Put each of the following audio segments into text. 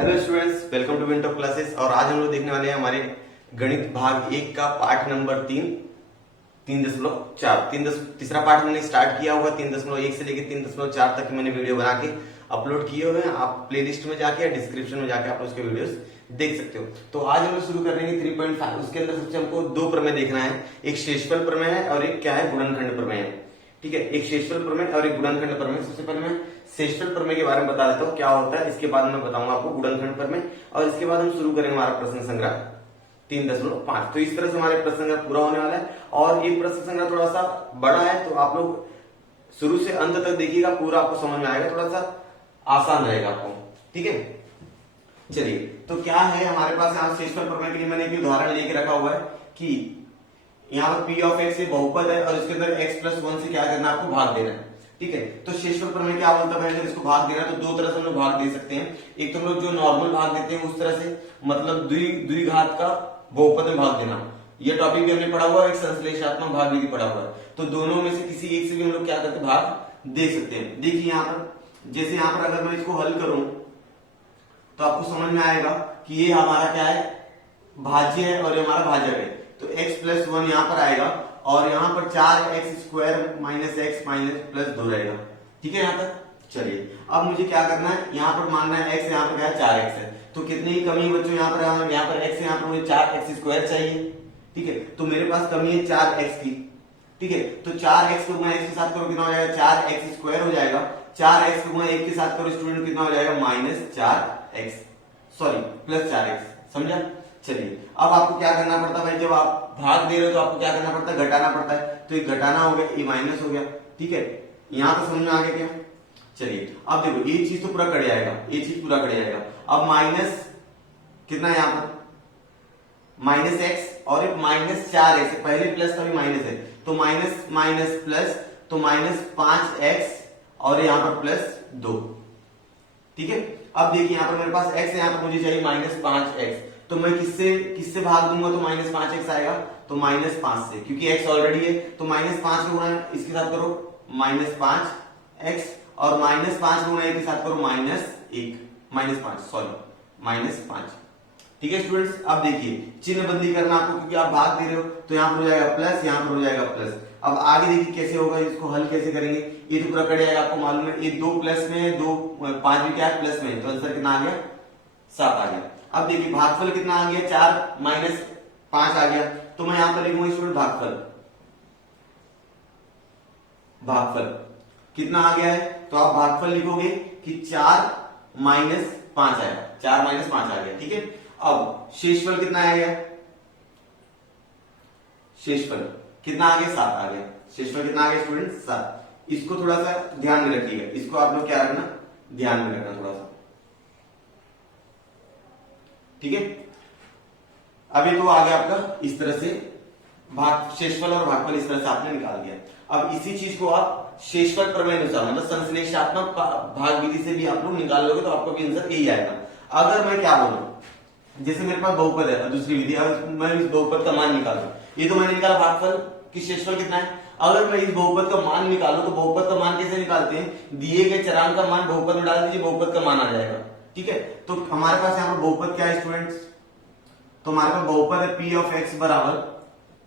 Hello students, welcome to winter classes. और आज हम लोग देखने वाले हैं हमारे गणित भाग 1 का पाठ नंबर 3.4। तीसरा पाठ मैंने स्टार्ट किया हुआ 3.1 से लेकर 3.4 तक मैंने वीडियो बना के अपलोड किए हुए हैं। आप प्लेलिस्ट में जाके या डिस्क्रिप्शन में जाके आप उसके वीडियोस देख सकते हो। तो आज हम लोग शुरू कर रहे हैं 3.5। उसके अंदर सबसे हमको दो प्रमेय देखना है, एक शेषफल प्रमेय है और एक क्या है, गुणनखंड प्रमेय है। ठीक है, एक शेषफल प्रमेय और एक गुणनखंड प्रमेय। सबसे पहले मैं शेषफल प्रमेय के बारे में बता देता हूँ क्या होता है, इसके बाद मैं बताऊंगा आपको गुणनखंड प्रमेय, और इसके बाद हम शुरू करेंगे हमारा प्रश्न संग्रह 3.5। तो इस तरह से हमारे प्रश्न संग्रह पूरा होने वाला है। और ये प्रश्न संग्रह थोड़ा सा बड़ा है, तो आप लोग शुरू से अंत तक देखिएगा, पूरा आपको समझ में आएगा, थोड़ा सा आसान रहेगा आपको। ठीक है, चलिए तो क्या है हमारे पास यहाँ शेषफल प्रमेय के लिए मैंने एक उदाहरण लेके रखा हुआ है कि यहाँ पर पी ऑफ एक्स बहुपद है और इसके अंदर x प्लस 1 से क्या करना है, आपको भाग देना है। ठीक है, तो शेषफल प्रमेय क्या बोलता है, जब इसको भाग देना है तो दो तरह से हम लोग भाग दे सकते हैं। एक तो हम लोग जो नॉर्मल भाग देते हैं उस तरह से, मतलब द्विघात का बहुपद में भाग देना। ये टॉपिक भी हमने पढ़ा हुआ है, एक संश्लेषणात्मक भाग भी पढ़ा हुआ है। तो दोनों में से किसी एक से भी हम लोग क्या करते हैं, भाग दे सकते हैं। देखिए यहाँ पर, जैसे यहाँ पर अगर मैं इसको हल करूं तो आपको समझ में आएगा कि ये हमारा क्या है, भाज्य है और ये हमारा भाजक है। तो x प्लस 1 यहाँ पर आएगा और यहाँ पर 4x² minus x minus plus 2 रहेगा। ठीक है, यहाँ तक चलिए। अब मुझे क्या करना है, यहाँ पर मानना है x, यहाँ पर क्या है 4x है। तो कितनी ही कमी है बच्चों, यहाँ पर x है, यहाँ पर मुझे 4x² चाहिए। ठीक है, तो मेरे पास कमी है 4x की। ठीक है, तो 4x को गुणा 1 के साथ करो कितना हो जाएगा, 4x² हो जाएगा। 4x को गुणा 1 के साथ करो स्टूडेंट कितना हो जाएगा, प्लस 4x। समझा? चलिए, अब आपको क्या करना पड़ता है भाई, जब आप भाग दे रहे हो तो आपको क्या करना पड़ता है, घटाना पड़ता है। तो ये घटाना हो गया, ये माइनस हो गया। ठीक है, यहां तो समझ में आ गया क्या? चलिए अब देखो, ये चीज तो पूरा कट जाएगा, ये चीज पूरा कट जाएगा। अब माइनस कितना है यहाँ पर, माइनस x और एक माइनस 4x, पहले प्लस का भी माइनस है, तो माइनस माइनस प्लस, तो माइनस 5x और यहाँ पर प्लस 2। ठीक है, अब देखिए यहाँ पर मेरे पास x है, यहाँ पर मुझे चाहिए माइनस 5x। तो मैं किससे किससे भाग दूंगा तो माइनस 5x आएगा, तो माइनस 5 से, क्योंकि x ऑलरेडी है। तो माइनस 5 को गुणा इसके साथ करो माइनस 5x, और माइनस 5 को गुणा के साथ करो माइनस 5। ठीक है स्टूडेंट्स, अब देखिए चिन्ह बदली करना आपको, क्योंकि आप भाग दे रहे हो। तो यहाँ पर हो जाएगा प्लस, यहाँ पर हो जाएगा प्लस। अब आगे देखिए कैसे होगा, इसको हल कैसे करेंगे। ये तो पूरा कट जाएगा, आपको मालूम है। ये 2 प्लस में है, 2 5 भी क्या है, प्लस में है। तो आंसर कितना आ गया, 7 आ गया। अब देखिए भागफल कितना आ गया, 4 माइनस 5 आ गया। तो मैं यहां पर लिखूंगा स्टूडेंट भागफल कितना आ गया है। तो आप भागफल लिखोगे कि 4 माइनस 5 आया, 4 माइनस 5 आ गया। ठीक है, अब शेषफल कितना आ गया, शेषफल कितना आ गया, 7 आ गया। शेषफल कितना आ गया स्टूडेंट, 7। इसको थोड़ा सा ध्यान में रखिएगा, इसको आप लोग क्या रखना, ध्यान में रखना थोड़ा सा। ठीक है, अभी तो आ गया आपका इस तरह से भाग, शेषफल और भागफल इस तरह से आपने निकाल दिया। अब इसी चीज को आप शेषफल प्रमेय अनुसार, मतलब संश्लेषणात्मक भाग विधि से भी आप लोग निकाल लोगे तो आपका भी आंसर यही आएगा। अगर मैं क्या बोलूं, जैसे मेरे पास बहुपद है, दूसरी विधि, अगर मैं इस बहुपद का मान निकालूं, ये तो मैंने निकाला भागफल कि शेषफल कितना है। अगर मैं इस बहुपद का मान निकालूं तो बहुपद का मान कैसे निकालते हैं, दिए गए चरांक का मान बहुपद में डाल दीजिए, बहुपद का मान आ जाएगा। ठीक है, तो हमारे पास यहाँ पर बहुपद क्या है स्टूडेंट्स, तो हमारे पास बहुपद है पी ऑफ एक्स बराबर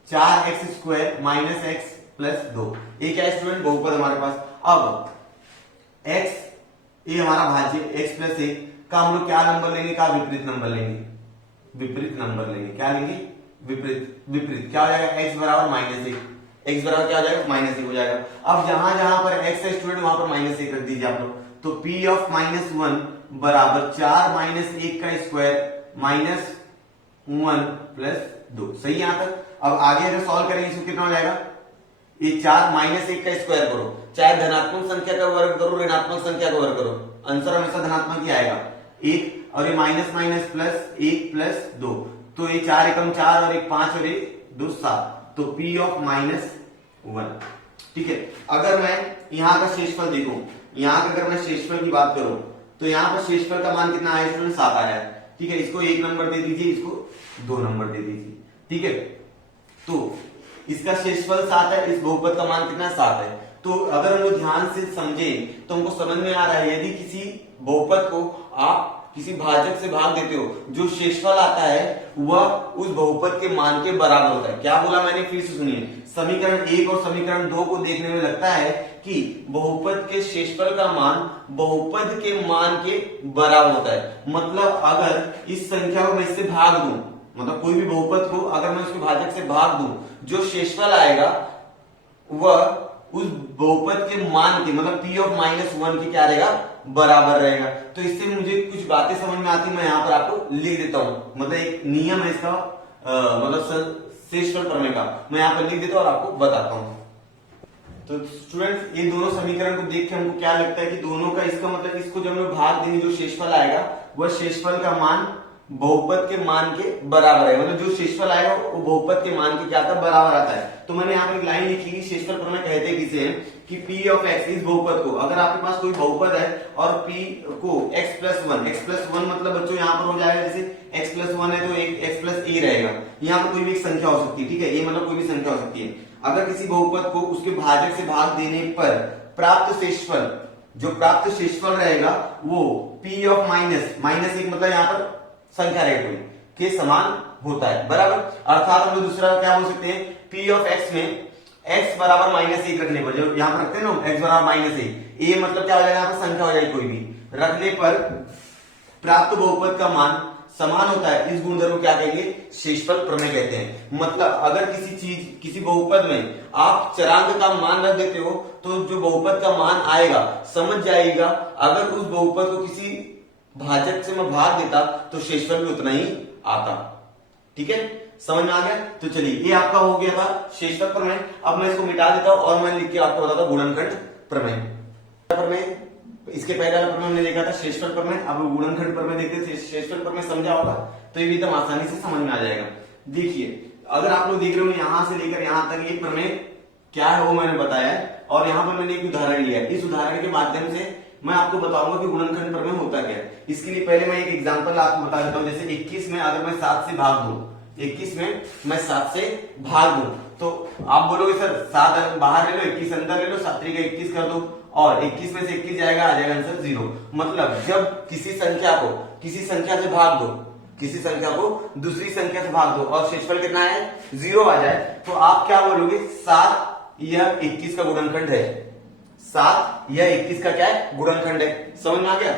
4x² माइनस x प्लस 2। ये क्या है स्टूडेंट, बहुपद हमारे पास। अब x ये हमारा भाज्य x प्लस 1 का हम लोग क्या नंबर लेंगे, का विपरीत नंबर लेंगे, विपरीत नंबर लेंगे। क्या लेंगे, विपरीत। क्या हो जाएगा, x बराबर माइनस 1, x बराबर क्या हो जाएगा, माइनस 1 हो जाएगा। अब जहां जहां पर x है स्टूडेंट वहां पर माइनस 1 रख दीजिए आप लोग। तो p ऑफ माइनस 1 बराबर 4 माइनस 1 का स्क्वायर माइनस 1 प्लस 2। सही है यहां तक। अब आगे अगर सॉल्व करेंगे इसको कितना हो जाएगा, ये 4 माइनस 1 का स्क्वायर करो, चाहे धनात्मक संख्या का वर्ग करो, ऋणात्मक संख्या का वर्ग करो, आंसर हमेशा धनात्मक ही आएगा। 1 और ये माइनस माइनस प्लस 1 प्लस 2, तो ये 4 एकम 4 और 1 5 और 1 2 7। तो p ऑफ माइनस 1। ठीक है, अगर मैं यहाँ का शेषफल देखूं, यहाँ का अगर मैं शेषफल की बात करूं तो यहाँ पर शेषफल का मान कितना आया स्टूडेंट, 7 आया। ठीक है, इसको 1 नंबर दे दीजिए, इसको 2 नंबर दे दीजिए। ठीक है, तो इसका शेषफल 7 है, इस बहुपद का मान कितना 7 है। तो अगर हम लोग ध्यान से समझे तो हमको समझ में आ रहा है, यदि किसी बहुपद को आप किसी भाजक से भाग देते हो, जो शेषफल आता है वह उस बहुपद के मान के बराबर होता है। क्या बोला मैंने, फिर से सुनिए। समीकरण 1 और समीकरण 2 को देखने में लगता है कि बहुपद के शेषफल का मान बहुपद के मान के बराबर होता है। मतलब अगर इस संख्या को मैं इससे भाग दूं, मतलब कोई भी बहुपद को अगर मैं उसके भाजक से भाग दूं, जो शेषफल आएगा वह उस बहुपद के मान के, मतलब p ऑफ -1 के क्या रहेगा, बराबर रहेगा। तो इससे मुझे कुछ बातें समझ में आती, मैं यहाँ पर आपको लिख देता हूं। मतलब एक नियम है इसका, मतलब शेषफल प्रमेय का, मैं यहाँ पर लिख देता हूं और आपको बताता हूं। तो स्टूडेंट्स, ये दोनों समीकरण को देख के हमको क्या लगता है कि दोनों का, इसका मतलब इसको जब हम भाग देंगे, जो शेषफल आएगा वह शेषफल का मान बहुपद के मान के बराबर है। मतलब जो शेषफल आएगा वो बहुपद के मान के क्या आता है, बराबर आता है। तो मैंने यहाँ पर एक लाइन लिखी, शेषफल प्रमेय कहते किसे हैं कि p ऑफ x, इस बहुपद को, अगर आपके पास कोई बहुपद है और p को x प्लस वन मतलब बच्चों यहाँ पर हो जाएगा, जैसे x प्लस 1 है तो एक x प्लस a रहेगा। यहाँ पर कोई भी एक संख्या हो सकती है, ठीक है, ये मतलब कोई भी संख्या हो सकती है। अगर किसी बहुपद को उसके भाजक से भाग देने पर प्राप्त शेषफल, जो प्राप्त शेषफल रहेगा वो p ऑफ -1 मतलब यहाँ पर संख्या रहेगी के समान होता है, बराबर। अर्थात हम लोग दूसरा क्या बोल सकते हैं, p ऑफ x में x बराबर -1 रखने पर, जो यहाँ पर रखते हैं ना x बराबर -1, ये मतलब क्या हो जाएगा, यहाँ पर संख्या हो जाएगी कोई भी, रखने पर प्राप्त बहुपद का मान समान होता है। इस गुणधर्म को क्या कहेंगे, शेषफल प्रमेय कहते हैं। मतलब अगर किसी बहुपद में आप चरांक का मान रख देते हो तो जो बहुपद का मान आएगा, समझ जाइएगा, अगर उस बहुपद को किसी भाजक से मैं भाग देता तो शेषफल भी उतना ही आता। ठीक है, समझ में आ गया। तो चलिए, ये आपका हो गया था शेषफल प्रमेय। अब मैं इसको मिटा देता हूं और मैं लिख के आपको बताता हूं गुणनखंड प्रमेय। इसके पहले वाला प्रमेय हमने देखा था शेषफल प्रमेय, अब गुणनखंड प्रमेय देखते हैं। शेषफल प्रमेय समझा होगा तो ये भी एकदम आसानी से समझ में आ जाएगा। देखिए, अगर आप लोग देख रहे हो यहां से लेकर यहां तक ये प्रमेय क्या है वो मैंने बताया है, और यहाँ पर मैंने एक उदाहरण लिया है। इस उदाहरण के माध्यम से मैं आपको बताऊंगा कि गुणनखंड प्रमेय होता क्या है। इसके लिए पहले मैं एक एग्जांपल आपको बता देता हूँ। जैसे 21 में अगर मैं 7 से भाग दूं, 21 में मैं 7 से भाग दूं तो आप बोलोगे सर 7 बाहर ले लो, 21 अंदर ले लो, 7 का 21 कर दो, और 21 में से 21 जाएगा, आ जाएगा आंसर 0। मतलब जब किसी संख्या से भाग दो, किसी संख्या को दूसरी संख्या से भाग दो और शेषफल कितना है, 0 आ जाए, तो आप क्या बोलोगे, 7 या 21 का गुणनखंड है। 7 या 21 का क्या है, गुणनखंड है। समझ में आ गया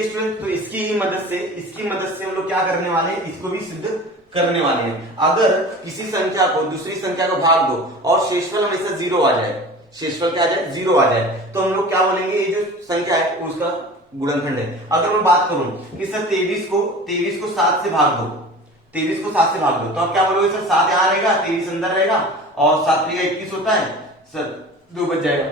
स्टूडेंट। तो इसकी मदद से हम लोग क्या करने वाले हैं, इसको भी सिद्ध करने वाले हैं। अगर किसी संख्या को दूसरी संख्या को भाग दो और शेषफल हमेशा 0 आ जाए, शेषफल क्या आ जाए, 0 आ जाए, तो हम लोग क्या बोलेंगे, ये जो संख्या है उसका गुणनखंड है। अगर मैं बात करूं कि सर 23 को 7 से भाग दो, 23 को 7 से भाग दो, तो आप क्या बोलोगे, सर 7 यहां रहेगा, 23 अंदर रहेगा, और 7 का 21 होता है, सर 2 बच जाएगा।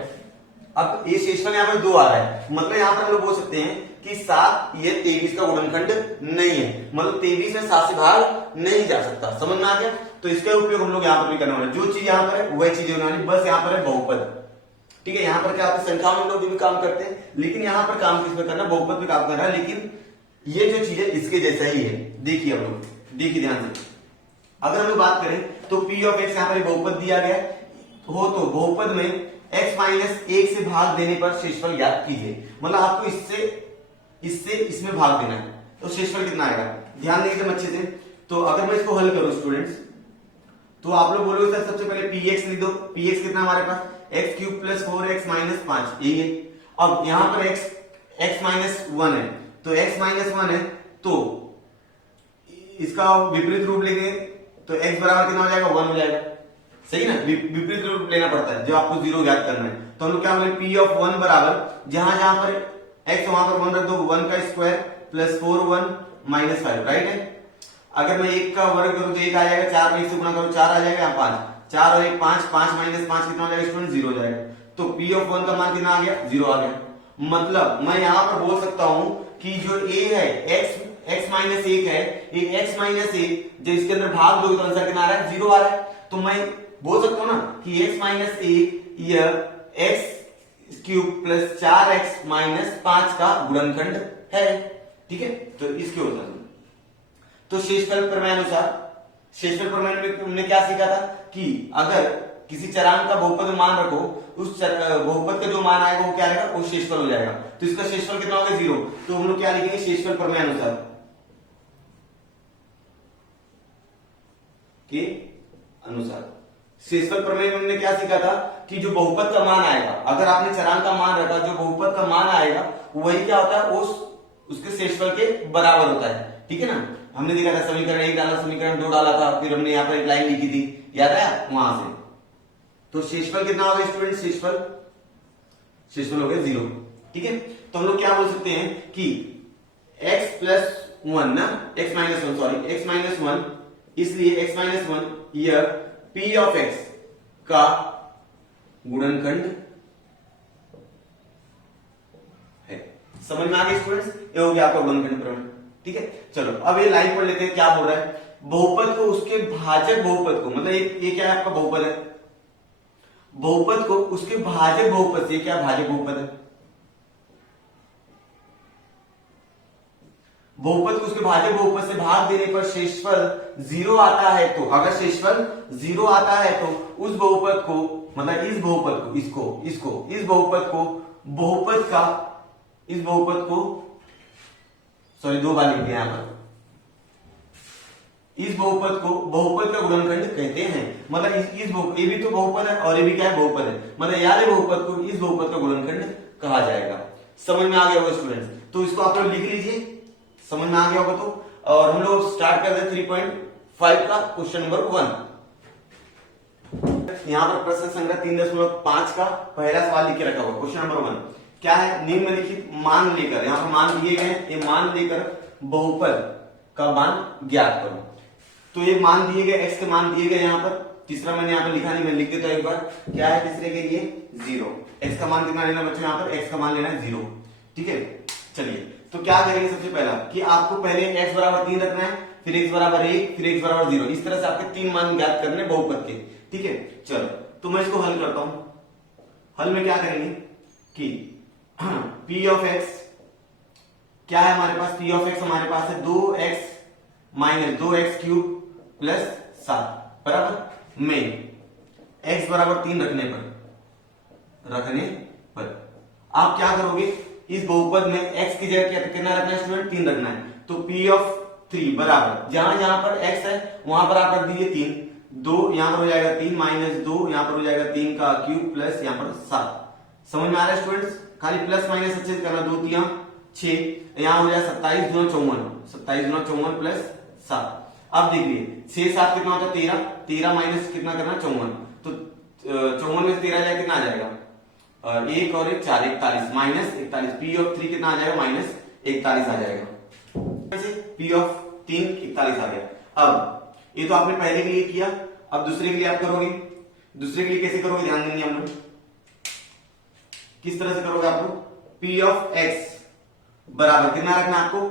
अब ये शेषफल यहाँ पर 2 आ रहा है, मतलब यहाँ पर हम लोग बोल सकते हैं कि 7 ये 23 का गुणनखंड नहीं है। मतलब 23 में 7 से भाग नहीं जा सकता। समझ में आ गया। तो इसका उपयोग हम लोग यहाँ पर भी करने वाले, जो चीज यहाँ पर है वही चीज होने वाली, बस यहाँ पर है बहुपद। ठीक है, यहाँ पर क्या होता है, संख्याओं में लोग भी काम करते हैं, लेकिन यहाँ पर काम किस पे करना, बहुपद पे काम करना है। लेकिन ये जो चीज है इसके जैसा ही है। देखिए हम लोग, देखिए ध्यान से, अगर हम लोग बात करें तो p ऑफ x यहाँ पर बहुपद दिया गया हो, तो बहुपद में x-1 से भाग देने पर शेषफल ज्ञात कीजिए। मतलब आपको इससे इसमें भाग देना है, तो शेषफल कितना आएगा, ध्यान दें एकदम अच्छे से। तो अगर मैं इसको हल करूं स्टूडेंट्स, तो आप लोग बोलोगे सर सबसे पहले px लिख दो। px कितना हमारे पास, x³ + 4x - 5, यही है। अब यहां पर x-1 है, तो x-1 है, तो इसका विपरीत रूप लेंगे तो x बराबर कितना हो जाएगा, 1 हो जाएगा। सही ना, विपरीत रूप लेना पड़ता है जब आपको 0 ज्ञात करना है। तो हम लोग क्या बोले, p ऑफ 1 बराबर जहां पर x वहां पर 1 रख दो, 1 का स्क्वायर + 4 1 - 5, राइट है। अगर मैं 1 का वर्ग करूं तो 1 आ जाएगा, 4 में 1 से गुणा करो 4 आ जाएगा, 5, 4 और 1 5, 5 - 5 कितना हो जाएगा स्टूडेंट, 0 हो जाएगा। तो p ऑफ 1 का मान कितना आ गया, 0 आ गया। मतलब मैं यहां पर बोल सकता हूं कि जो a है x-1 है, ये x-1 जब इसके अंदर भाग दोगे तो आंसर कितना आ रहा है, 0 आ रहा है। तो मैं बोल सकता हूं ना कि x-1 यह x³ + 4x - 5 का गुणनखंड है। ठीक है, तो इसके होता है। तो शेषफल प्रमेय अनुसार, शेषफल प्रमेय में हमने क्या सीखा था कि अगर किसी चरांक का बहुपद मान रखो, उस बहुपद का जो मान आएगा वो क्या रहेगा, वो शेषफल हो जाएगा। तो इसका शेषफल कितना होगा 0। तो हम लोग क्या लिखेंगे, शेषफल प्रमेय अनुसार के अनुसार। शेषफल प्रमेय में हमने क्या सीखा था कि जो बहुपद का मान आएगा, अगर आपने चरांक का मान रखा, जो बहुपद का मान आएगा वही क्या होता है, उसके शेषफल के बराबर होता है। ठीक है ना, हमने देखा था समीकरण 1 डाला, समीकरण 2 डाला था, फिर हमने यहाँ पर एक लाइन लिखी थी, याद है वहां से। तो शेषफल कितना होगा स्टूडेंट, शेषफल हो गया 0। ठीक है, तो हम लोग क्या बोल सकते हैं कि x प्लस 1 ना, x minus 1 sorry, x minus 1, इसलिए x माइनस 1 यह p ऑफ x का गुणनखंड है। समझ में आ गया स्टूडेंट्स, ये हो गया आपका गुणनखंड प्रमेय। ठीक है, चलो अब ये लाइन पढ़ लेते हैं, क्या बोल रहा है, बहुपद को उसके भाजक बहुपद को, मतलब ये क्या है आपका बहुपद है, बहुपद को उसके भाजक बहुपद से, क्या भाजक बहुपद है, बहुपद को उसके भाजक बहुपद से भाग देने पर शेषफल 0 आता है, तो अगर शेषफल 0 आता है तो उस बहुपद को, मतलब इस बहुपद को, इस बहुपद को, इस बहुपद को सॉरी 2 बार लिख दिया यहां पर, इस बहुपद को बहुपद का गुणनखंड कहते हैं। मतलब ये भी तो बहुपद है और ये भी क्या है, बहुपद है, मतलब यार बहुपद को इस बहुपद का गुणनखंड कहा जाएगा। समझ में आ गया होगा स्टूडेंट्स, तो इसको आप लोग लिख लीजिए, समझ में आ गया होगा तो। और हम लोग स्टार्ट कर रहे 3.5 का क्वेश्चन नंबर 1। यहां पर प्रश्न संख्या 3.5 का पहला सवाल लिख के रखा हुआ, क्वेश्चन नंबर 1 क्या है, निम्नलिखित मान लेकर, यहां पर मान दिए गए, ये मान लेकर बहुपद का मान ज्ञात करो। तो ये मान दिए गए, x के मान दिए गए, यहां पर तीसरा मैंने यहां पर लिखा नहीं, मैं लिख देता हूं एक बार, क्या है तीसरे के लिए 0। x का मान कितना लेना बच्चों, यहां पर x का मान लेना है 0। ठीक है, चलिए तो क्या करेंगे, सबसे पहला कि आपको पहले x बराबर 3 रखना है, फिर x बराबर 1, फिर x बराबर 0, इस तरह से आपके 3 मान ज्ञात करने बहुपद के। ठीक है, चलो तो मैं इसको हल करता हूं। हल में क्या करेंगे कि p ऑफ x क्या है हमारे पास, p ऑफ x हमारे पास है 2x minus 2x cube plus 7 बराबर में x बराबर 3 रखने पर आप क्या करोगे, इस बहुपद में x की जगह कितना रखना है स्टूडेंट, 3 रखना है। तो p ऑफ 3 बराबर जहां पर x है वहां पर आप रख दीजिए 3, 2 यहां पर हो जाएगा 3 माइनस 2 यहां पर हो जाएगा 3 का क्यूब प्लस यहां पर 7। समझ में आ रहा है स्टूडेंट्स, खाली प्लस माइनस अच्छे से करना, 2 3 6, यहां हो जाएगा 27 दूना 54 प्लस 7। अब देखिए 6 7 कितना होता है 13, 13 माइनस कितना करना 54, तो 54 में से 13 जाए कितना आ जाएगा, 1 और 1 4, 41 माइनस 41, पी ऑफ 3 कितना आ जाएगा माइनस 41 आ जाएगा, पी ऑफ 3 41 आ गया। अब ये तो आपने पहले के लिए किया, अब दूसरे के लिए आप करोगे, दूसरे के लिए कैसे करोगे ध्यान देंगे हम लोग, किस तरह से करोगे आप लोग, पी ऑफ एक्स बराबर कितना रखना है आपको,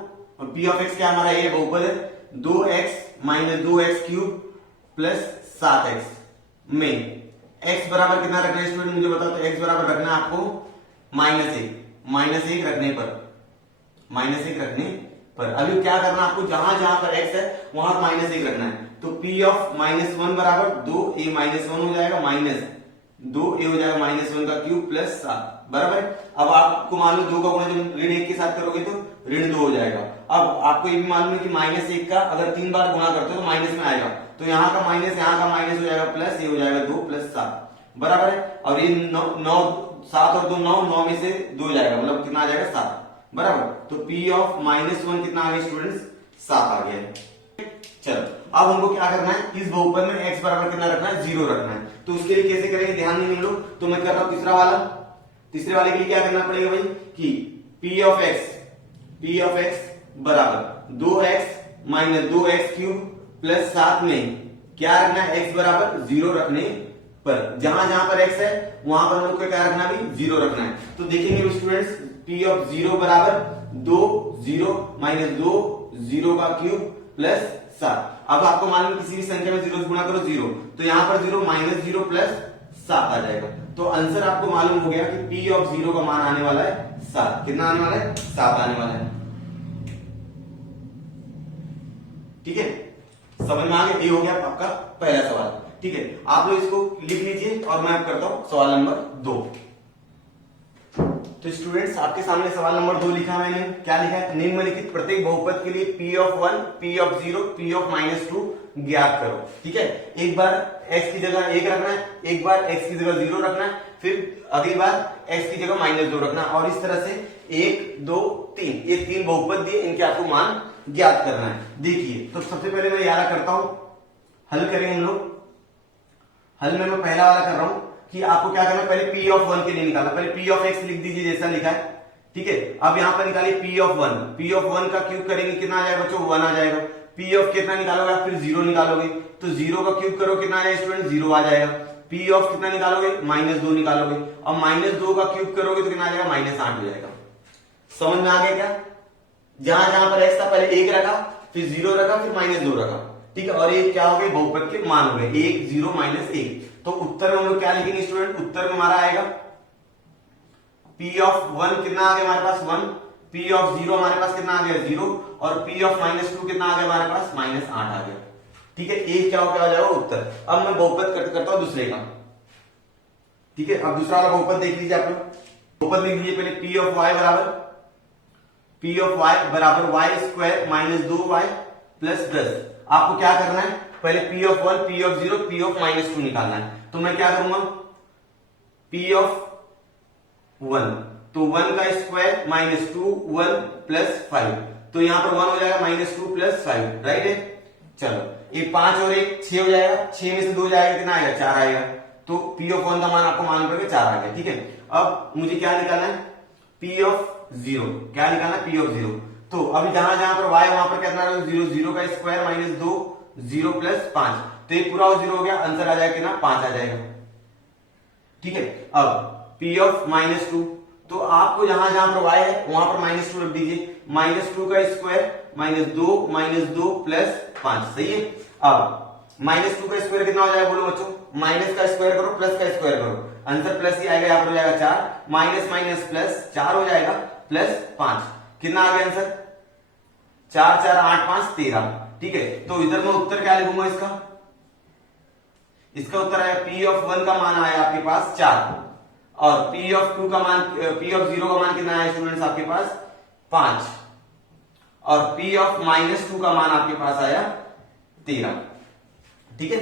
पी ऑफ एक्स क्या हमारा ये बहुपद है 2x minus 2x cube plus 7x में x बराबर कितना रखना है स्टूडेंट मुझे बताओ, तो x बराबर रखना है आपको -1 रखने पर अभी क्या करना है आपको, जहां जहां पर x है वहां -1 रखना है। तो p ऑफ -1 बराबर 2a -1 हो जाएगा, माइनस 2a हो जाएगा -1 का क्यूब प्लस 7 बराबर। अब आपको मालूम 2 का गुणा जब ऋण 1 के साथ करोगे तो ऋण 2 हो जाएगा। अब आपको ये भी मालूम है कि -1 का अगर 3 बार गुणा करते हो तो माइनस में आएगा, तो यहाँ का माइनस यहाँ का माइनस हो जाएगा प्लस, ये हो जाएगा 2 प्लस 7 बराबर है। और ये 9 7 और 2 9 में से 2 जाएगा, मतलब कितना आ जाएगा 7 बराबर। तो p ऑफ -1 कितना आ गया स्टूडेंट्स 7 आ गया। चलो अब हमको क्या करना है, इस बहुपद में x बराबर कितना रखना है 0 रखना है। तो उसके लिए कैसे करेंगे ध्यान देंगे हम लोग, तो मैं कर रहा हूं तीसरे वाले के लिए क्या करना पड़ेगा भाई कि p ऑफ x बराबर 2x minus 2x cube plus 7 में क्या रखना है x बराबर 0 रखने पर, जहां जहां पर x है वहां पर हम लोग को क्या रखना भी 0 रखना है। तो देखेंगे स्टूडेंट्स p ऑफ 0 बराबर 2 0 माइनस 2 0 का क्यूब प्लस 7। अब आपको मालूम किसी भी संख्या में 0 से गुणा करो 0, तो यहां पर 0 माइनस 0 प्लस 7 आ जाएगा। तो आंसर आपको मालूम हो गया कि p ऑफ 0 का मान आने वाला है 7। कितना आने वाला है 7 आने वाला है। ठीक है, समझ में आ गया, ये हो गया आपका पहला सवाल। ठीक है, आप लोग इसको लिख लीजिए और मैं अब करता हूं सवाल नंबर 2। तो स्टूडेंट्स आपके सामने सवाल नंबर 2 लिखा है मैंने। क्या लिखा है? निम्नलिखित प्रत्येक बहुपद के लिए P of 1, P of 0, P of -2 ज्ञात करो। ठीक है, एक बार x की जगह 1 रखना है, एक बार x की जगह 0 रखना है, फिर अगली बार x की जगह -2 रखना है, और इस तरह से 1 2 3 ये 3 बहुपद दिए, इनके आपको मान ज्ञात करना है। देखिए, तो सबसे पहले मैं याद करता हूं, हल करेंगे हम लोग। हल में मैं पहला वाला कर रहा हूं कि आपको क्या करना है, पहले P ऑफ 1 के लिए निकालना। पहले P ऑफ x लिख दीजिए जैसा लिखा है। ठीक है, अब यहां पर निकालिए P ऑफ 1। P ऑफ 1 का क्यूब करेंगे, कितना आ जाएगा बच्चों? 1 आ जाएगा। P ऑफ कितना निकालोगे आप? फिर 0 निकालोगे, तो 0 का क्यूब करो, कितना आ जाएगा स्टूडेंट? 0 आ जाएगा। P ऑफ कितना निकालोगे? -2 निकालोगे, और -2 का क्यूब करोगे तो कितना आ जाएगा? -8 हो जाएगा। समझ में आ गया क्या? जहां जहां पर x था पहले 1 रखा, फिर 0 रखा, फिर -2 रखा। ठीक है, और ये क्या हो गए? बहुपद के मान हो गए 1 0 -1। तो उत्तर में हम लोग क्या लिखेंगे स्टूडेंट? उत्तर में हमारा आएगा P ऑफ 1 कितना आ गया हमारे पास? 1। P ऑफ 0 हमारे पास कितना आ गया? 0। और P ऑफ -2 कितना आ गया हमारे पास? -8 आ गया। ठीक है, एक क्या हो जाएगा? उत्तर। अब मैं बहुपद करता हूं दूसरे का। ठीक है, अब दूसरा वाला बहुपद देख लीजिए आप लोग। बहुपद लिख लीजिए पहले P ऑफ y बराबर y² -2y प्लस 10। आपको क्या करना है? पहले P of 1, P of 0, P of -2 निकालना है। तो मैं क्या करूंगा? P ऑफ 1, तो 1 का स्क्वायर -2 1 प्लस 5, तो यहां पर 1 हो जाएगा -2 प्लस 5, राइट है। चलो, ये 5 और 1 6 हो जाएगा, 6 में से 2 जाएगा, कितना आएगा? 4 आएगा। तो P ऑफ 1 का मान आपको मालूम पड़ेगा 4 आ गया। ठीक है, अब मुझे क्या निकालना है? P of 0। क्या निकालना है? P of 0। तो अभी जहां जहां पर y वहां पर कितना? 0 0 का स्क्वायर -2 0 प्लस 5, तो ये पूरा 0 हो गया, आंसर आ जाएगा कितना? 5 आ जाएगा। ठीक है, अब P ऑफ -2, तो आपको जहां जहां पर y है वहां पर -2 रख दीजिए। -2 का स्क्वायर -2 प्लस 5, सही है। अब -2 का स्क्वायर कितना हो जाएगा? बोलो बच्चों, माइनस का स्क्वायर करो, प्लस का स्क्वायर करो, आंसर प्लस ही आएगा, यहां पर हो जाएगा 4, माइनस माइनस प्लस 4 हो जाएगा, प्लस 5, कितना आ गया आंसर? 4 4 8 5 13। ठीक है, तो इधर मैं उत्तर क्या लिखूंगा इसका? इसका उत्तर आया P ऑफ 1 का मान आया आपके पास 4, और P ऑफ 2 का मान, P ऑफ 0 का मान कितना आया स्टूडेंट्स आपके पास? 5, और P ऑफ -2 का मान आपके पास आया 13। ठीक है,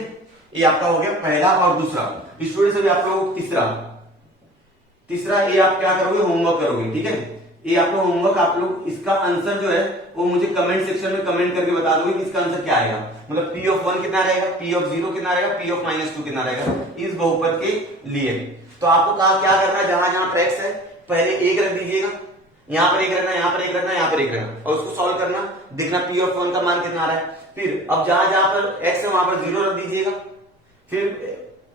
ये आपका हो गया पहला और दूसरा। स्टूडेंट्स अभी आप लोग तीसरा ये आप क्या करोगे? होमवर्क करोगे। ठीक है, ये आपका होमवर्क, आप लोग इसका आंसर जो है वो मुझे कमेंट सेक्शन में कमेंट करके बता दोगे कि इसका आंसर क्या आएगा। मतलब P ऑफ 1 कितना रहेगा, P ऑफ 0 कितना रहेगा, P ऑफ -2 कितना रहेगा इस बहुपद के लिए। तो आपको कहा क्या करना है? जहां जहां पर x है पहले 1 रख दीजिएगा, यहां पर 1 रखना, यहां पर 1 रखना, यहां पर 1 रखना, और उसको सॉल्व करना, देखना P ऑफ 1 का मान कितना आ रहा है। फिर अब जहां जहां पर x है वहां पर 0 रख दीजिएगा, फिर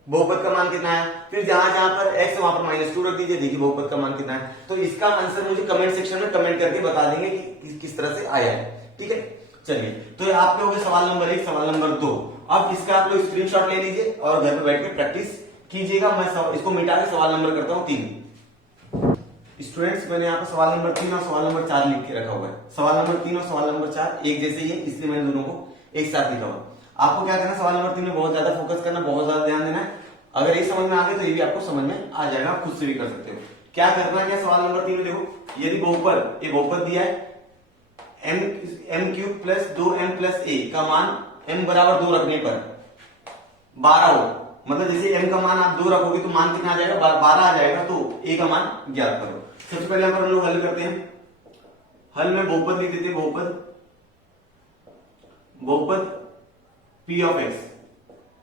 बहुपद का मान कितना है, फिर जहां जहां पर x है वहां पर -2 रख दीजिए, देखिए बहुपद का मान कितना है। तो इसका आंसर मुझे कमेंट सेक्शन में कमेंट करके बता देंगे कि किस तरह से आया है। ठीक है, चलिए, तो आप लोगों के सवाल नंबर 1 सवाल नंबर 2, अब इसका आप लोग स्क्रीनशॉट ले लीजिए और घर पे बैठ के प्रैक्टिस कीजिएगा। मैं इसको मिटा के सवाल नंबर करता हूं 3। स्टूडेंट्स, मैंने यहाँ पर सवाल नंबर 3 और सवाल नंबर 4 लिख के रखा हुआ है। सवाल नंबर 3 और सवाल नंबर 4 एक जैसे ही है, इसलिए मैंने दोनों को एक साथ लिखा हुआ। आपको क्या करना है? सवाल नंबर 3 में बहुत ज्यादा फोकस करना, बहुत ज्यादा ध्यान देना है। अगर ये समझ में आ गया तो ये भी आपको समझ में आ जाएगा, आप खुद से भी कर सकते हो। क्या करना है? क्या सवाल नंबर 3 में देखो, यदि बहुपद, ये बहुपद दिया है m³ plus 2m plus a का मान m बराबर 2 रखने पर 12 हो, मतलब जैसे m का मान आप 2 रखोगे तो मान कितना आ जाएगा? 12 आ जाएगा। तो a का मान ज्ञात करो। सबसे पहले हम लोग हल करते हैं। हल में बहुपद लिख देते हैं, बहुपद P of x,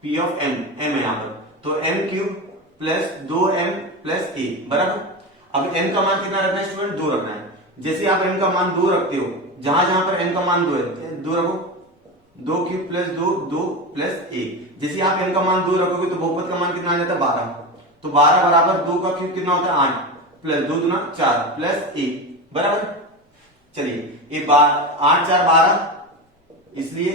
P of m है यहां पर, तो m³ plus 2m plus a बराबर। अब m का मान कितना रखना है स्टूडेंट? 2 रखना है। जैसे आप m का मान 2 रखते हो, जहां जहां पर m का मान 2 है, 2 रखो, 2³ प्लस 2 प्लस a। जैसे आप m का मान 2 रखोगे तो बहुपद का मान कितना आ जाता है? 12। तो 12 बराबर 2 का क्यूब कितना होता है? 8 प्लस 2 दूना 4 प्लस a बराबर। चलिए, ये 8 4 12, इसलिए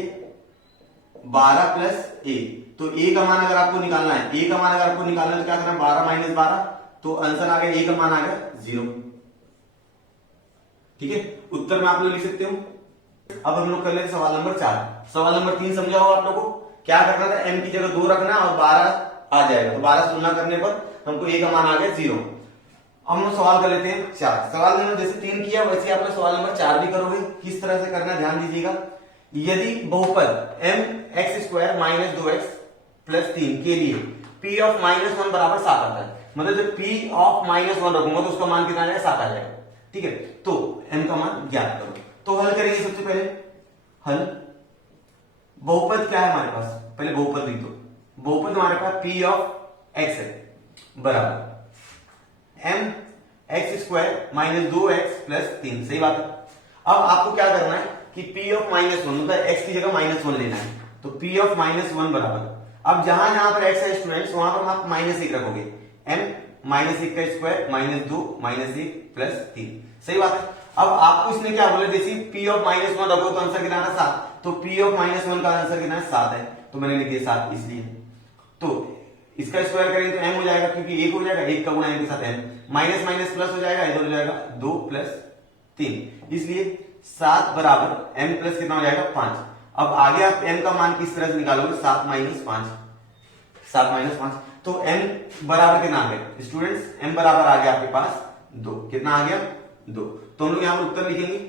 12 प्लस a। तो a का मान अगर आपको निकालना है, a का मान अगर आपको निकालना है तो क्या करना है? 12 माइनस 12, तो आंसर आ गया, a का मान आ गया 0। ठीक है, उत्तर में आप लोग लिख सकते हो। अब हम लोग कर लेते सवाल नंबर 4। सवाल नंबर 3 समझा हो आप लोगों को? क्या करना था, m की जगह 2 रखना और 12 आ जाएगा, तो 12 से तुलना करने पर हमको a का मान आ गया 0। अब हम सवाल कर लेते हैं 4। सवाल नंबर जैसे 3 किया वैसे आप लोग सवाल नंबर 4 भी करोगे। किस तरह से करना ध्यान दीजिएगा। यदि बहुपद m x square minus 2x plus 3 के लिए p ऑफ -1 बराबर 7 आता है, मतलब जब p ऑफ -1 रखूंगा तो उसका मान कितना आ जाएगा, 7 आ जाएगा। ठीक है, तो m का मान ज्ञात करो। तो हल करेंगे सबसे पहले। हल बहुपद क्या है हमारे पास, पहले बहुपद लिख दो। बहुपद हमारे पास p ऑफ x है बराबर m x square minus 2x plus 3। सही बात है। अब आपको क्या करना है कि p ऑफ -1 मतलब x की जगह -1 लेना है, तो p ऑफ -1 बराबर, अब जहां जहां पर x है स्टूडेंट्स वहां पर आप -1 रखोगे, m -1 का स्क्वायर -2 -1 प्लस 3। सही बात है। अब आपको इसने क्या बोला, जैसे p ऑफ -1 रखो तो आंसर कितना है 7, तो p ऑफ -1 का आंसर कितना है 7 है, तो मैंने लिख दिया 7 इसलिए। तो इसका स्क्वायर करेंगे तो m हो जाएगा, क्योंकि 1 हो जाएगा, 1 का गुणा m के साथ m, माइनस माइनस प्लस हो जाएगा, इधर हो जाएगा 2 प्लस 3, इसलिए 7 बराबर m प्लस कितना हो जाएगा 5। अब आगे आप m का मान किस तरह से निकालोगे, 7 माइनस 5, 7 माइनस 5, तो m बराबर कितना आ गया स्टूडेंट्स, m बराबर आ गया आपके पास 2। कितना आ गया 2। तो हम लोग यहां पर उत्तर लिखेंगे,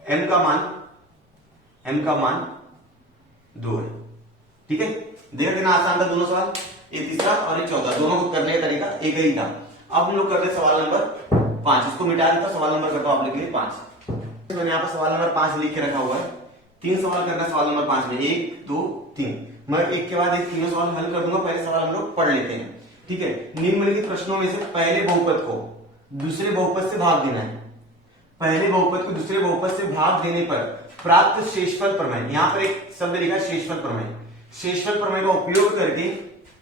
m का मान 2 है। ठीक है, देखा कितना आसान था दोनों सवाल, ये तीसरा और ये चौथा, दोनों को करने का तरीका एक ही था। अब हम लोग करते हैं सवाल नंबर 5, इसको मिटा देता, सवाल नंबर करता हूं आप लोग के लिए 5। मैंने यहाँ पर सवाल नंबर 5 लिख के रखा हुआ है। 3 सवाल करना है सवाल नंबर 5 में, 1 2 3। मैं एक के बाद एक तीनों सवाल हल कर दूंगा, पहले सवाल हम लोग पढ़ लेते हैं। ठीक है, निम्नलिखित प्रश्नों में से पहले बहुपद को दूसरे बहुपद से भाग देना है। पहले बहुपद को दूसरे बहुपद से भाग देने पर प्राप्त शेषफल प्रमेय, यहां पर एक शब्द लिखा है शेषफल प्रमेय, शेषफल प्रमेय का उपयोग करके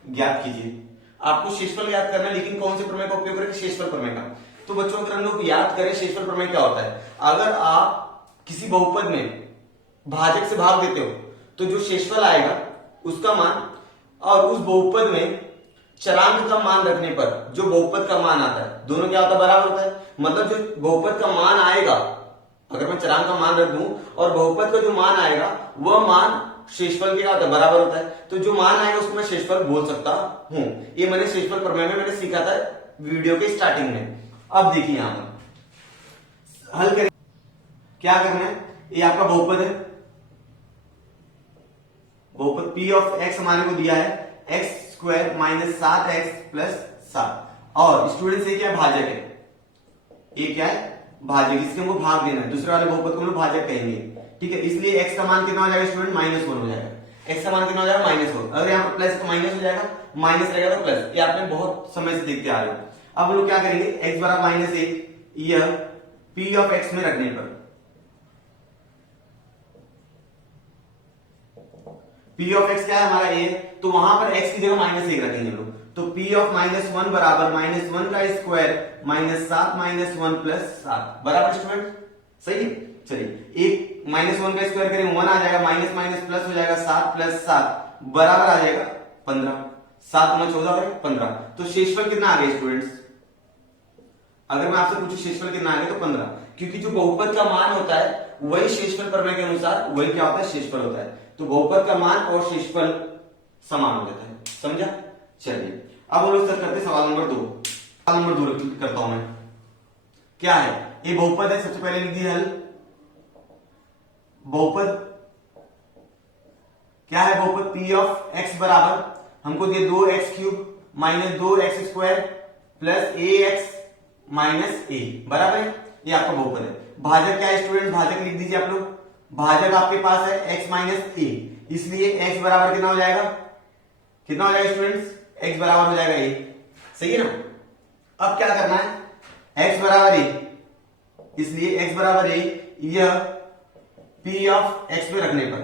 ज्ञात कीजिए। आपको शेषफल ज्ञात करना है, लेकिन कौन से प्रमेय का उपयोग करके, शेषफल प्रमेय का। तो बच्चों अगर हम लोग याद करें शेषफल प्रमेय क्या होता है, अगर आप किसी बहुपद में भाजक से भाग देते हो तो जो शेषफल आएगा उसका मान, और उस बहुपद में चरांक का मान रखने पर जो बहुपद का मान आता है, दोनों क्या होता है, बराबर होता है। मतलब जो बहुपद का मान आएगा, अगर मैं चरांक का मान रख दूं और बहुपद का जो मान आएगा वह मान शेषफल के क्या होता है, बराबर होता है, तो जो मान आएगा उसको मैं शेषफल बोल सकता हूं। ये मैंने शेषफल प्रमेय में मैंने सीखा था वीडियो के स्टार्टिंग में। अब देखिए यहां पर हल करें, क्या करना है, ये आपका बहुपद है, बहुपद p ऑफ x हमारे को दिया है x square minus 7x plus 7, और स्टूडेंट से क्या भाजक है, ये क्या है भाजक, इसके हमको भाग देना है, दूसरे वाले बहुपद को हम लोग भाजक कहेंगे। ठीक है, इसलिए x का मान कितना हो जाएगा स्टूडेंट, -1 हो जाएगा। x का मान कितना हो जाएगा, -1। अगर यहाँ पर प्लस तो माइनस हो जाएगा, माइनस रहेगा तो प्लस, ये आपने बहुत समय से देखते आ रहे हो। अब हम लोग क्या करेंगे, x बराबर -1, यह p ऑफ x में रखने पर, p ऑफ x क्या है हमारा a, तो वहां पर x की जगह -1 रखेंगे हम लोग, तो p ऑफ -1 बराबर -1 का स्क्वायर -7 -1 प्लस 7 बराबर स्टूडेंट, सही है। चलिए एक -1 का स्क्वायर करेंगे 1 आ जाएगा, माइनस माइनस प्लस हो जाएगा, 7 प्लस 7 बराबर आ जाएगा 15, 7 गुना 14 और 15। तो शेषफल कितना आ गया स्टूडेंट्स, अगर मैं आपसे पूछूं शेषफल कितना आ गया तो 15, क्योंकि जो बहुपद का मान होता है वही शेषफल प्रमेय के अनुसार वही क्या होता है, शेषफल होता है। तो बहुपद का मान और शेषफल समान हो जाता है, समझा। चलिए अब हम लोग सर करते सवाल नंबर 2। सवाल नंबर 2 करता हूं मैं, क्या है, ये बहुपद है, सबसे पहले लिख दिया हल। बहुपद क्या है, बहुपद p ऑफ x बराबर हमको दिए 2x cube minus 2x square plus ax minus a बराबर है, ये आपका बहुपद है। भाजक क्या है स्टूडेंट, भाजक लिख दीजिए आप लोग, भाजक आपके पास है x माइनस a, इसलिए x बराबर कितना हो जाएगा, कितना हो जाएगा स्टूडेंट्स, x बराबर हो जाएगा a, सही है ना। अब क्या करना है, x बराबर a, इसलिए x बराबर a, यह p ऑफ x में रखने पर,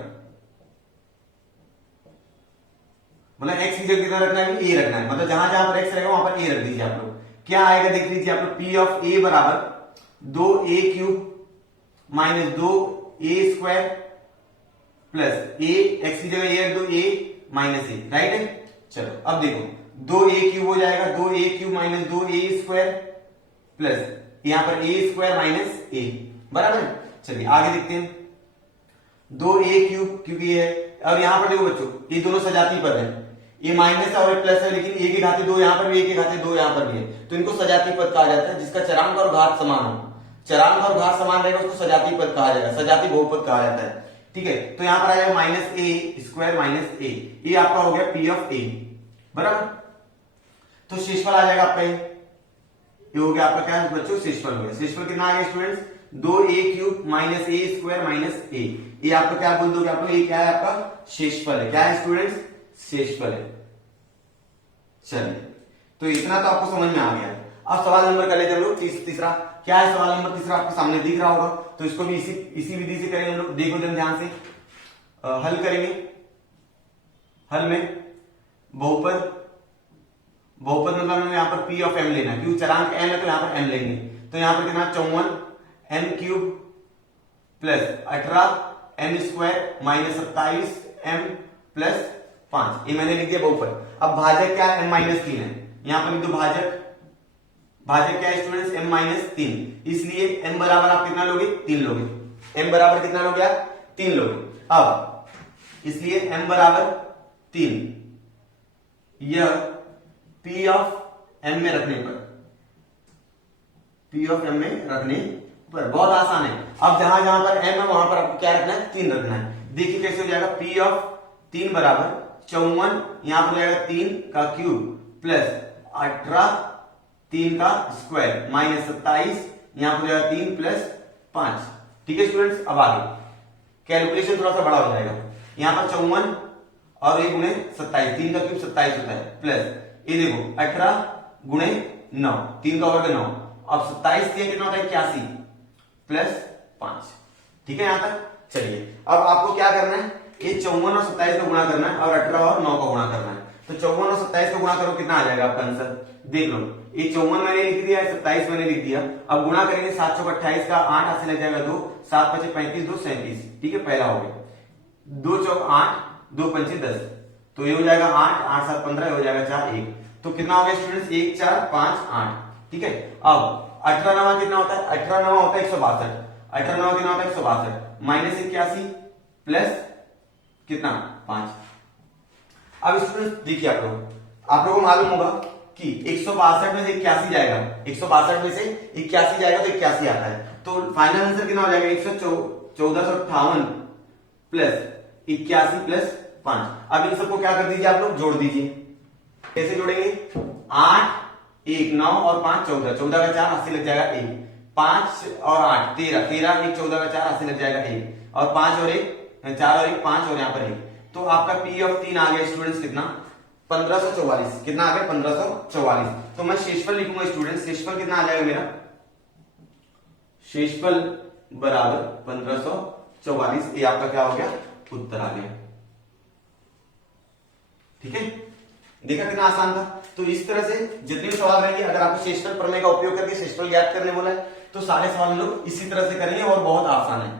मतलब x की जगह कितना रखना है, a रखना है, मतलब जहां जहां पर x रहेगा वहां पर a रख दीजिए आप लोग। क्या आएगा देख लीजिए आप लोग, p ऑफ a बराबर 2a cube minus 2a square plus a, x की जगह a रख दो, a माइनस a, राइट है। चलो अब देखो 2a क्यूब हो जाएगा, 2a cube minus 2a square plus यहां पर a स्क्वायर माइनस a बराबर है। चलिए आगे देखते हैं, 2a क्यूब क्योंकि ये और यहाँ पर देखो बच्चों, ये दोनों सजाती पद है, ये माइनस है और ये प्लस है, लेकिन ए की घाते 2 यहाँ पर भी, ए की घाते 2 यहाँ पर भी है, तो इनको सजाती पद कहा जाता है। जिसका चरांक और घात समान हो, चरांक और घात समान रहेगा उसको सजाती पद कहा जाएगा, सजाती बहुपद कहा जाता है। ठीक है, तो यहाँ पर आ जाएगा माइनस ए स्क्वायर माइनस ए, ये आपका हो गया पी ऑफ ए, बराबर। तो शेषफल आ जाएगा आपका ये हो गया आपका क्या है बच्चों, शेषफल हो गया। शेषफल कितना आ गया स्टूडेंट्स, 2a क्यूब माइनस ए स्क्वायर माइनस ए, ये आपका क्या बोल दोगे आप लोग, ये क्या है आपका शेषफल है। क्या है स्टूडेंट्स, शेषफल है। चलिए, तो इतना तो आपको समझ में आ गया। अब सवाल नंबर कर लेते हैं हम लोग तीसरा। क्या है सवाल नंबर तीसरा, आपके सामने दिख रहा होगा, तो इसको भी इसी विधि से करेंगे हम लोग। देखो जरा ध्यान से, हल करेंगे। हल में बहुपद मतलब हमें यहाँ पर पी ऑफ एम लेना है, क्योंकि चरांक एम है तो यहाँ पर एम लेंगे। तो यहाँ पर कितना 54 m cube plus 18 m square minus 27 m plus 5, ये मैंने लिख दिया बहुपद। अब भाजक क्या है, एम माइनस 3 है, यहाँ पर लिख दो भाजक क्या है स्टूडेंट्स, एम माइनस 3, इसलिए एम बराबर आप कितना लोगे, 3 लोगे। एम बराबर कितना लोगे आप, 3 लोगे। अब इसलिए एम बराबर 3, यह पी ऑफ एम में रखने पर, पी ऑफ एम में रखने पर बहुत आसान है। अब जहां जहां पर एम है वहां पर आपको क्या रखना है, 3 रखना है। देखिए कैसे हो जाएगा, पी ऑफ 3 बराबर 54, यहां पर जाएगा 3 का क्यूब प्लस 18 3 का स्क्वायर माइनस 27, यहां पर जाएगा 3 प्लस 5। ठीक है स्टूडेंट्स, अब आगे कैलकुलेशन थोड़ा सा बड़ा हो जाएगा। यहां पर 54 और 1 गुणे 27, 3 का क्यूब 27 होता है, प्लस ये देखो 18 गुणे 9, 3 का वर्ग 9, अब 27 दिया कितना होता है 81 प्लस 5। ठीक है यहां तक। चलिए अब आपको क्या करना है, ये 54 और 27 का गुणा करना है और 18 और 9 का गुणा करना है। तो 54 और 27 का गुणा करो, कितना आ जाएगा आपका आंसर, देख लो। ये 54 मैंने लिख दिया, 27 मैंने लिख दिया। अब गुणा करेंगे 7 चौक 28 का, 8 हाथ से लग जाएगा 2, 7 पचे 35, 2 37। ठीक है, पहला हो गया। 2 चौक 8, 2 पंचे 10, तो ये हो जाएगा 8, 8 7 15, हो जाएगा 4 1। तो कितना हो गया स्टूडेंट्स, 1 4 5 8। ठीक है, अब 18 नवा कितना होता है, 18 नवा होता है 162, 18 नवा कितना होता है 162 माइनस 81 प्लस कितना 5। अब स्टूडेंट्स देखिए, आप लोगों को मालूम होगा कि 162 में से 81 जाएगा, 162 में से 81 जाएगा तो 81 आता है। तो फाइनल आंसर कितना हो जाएगा, 1458 प्लस 81 प्लस 5। अब इन सबको क्या कर दीजिए आप लोग, जोड़ दीजिए। कैसे जोड़ेंगे, 8 1 9 और 5 14, 14 का 4 80 लग जाएगा 1, 5 और 8 13, 13 1 14 का 4 80 लग जाएगा 1, और 5 और 1 4 और 1 5, और यहाँ पर 1। तो आपका पी ऑफ 3 आ गया स्टूडेंट्स कितना, 1544। कितना आ गया, 1544। तो मैं शेषफल लिखूंगा स्टूडेंट्स, शेषफल कितना आ जाएगा मेरा, शेषफल बराबर 1544। ये आपका क्या हो गया, उत्तर आ गया। ठीक है, देखा कितना आसान था। तो इस तरह से जितने भी सवाल रहेंगे, अगर आपको शेषफल प्रमेय का उपयोग करके शेषफल ज्ञात करने बोला है तो सारे सवाल हम लोग इसी तरह से करेंगे और बहुत आसान है।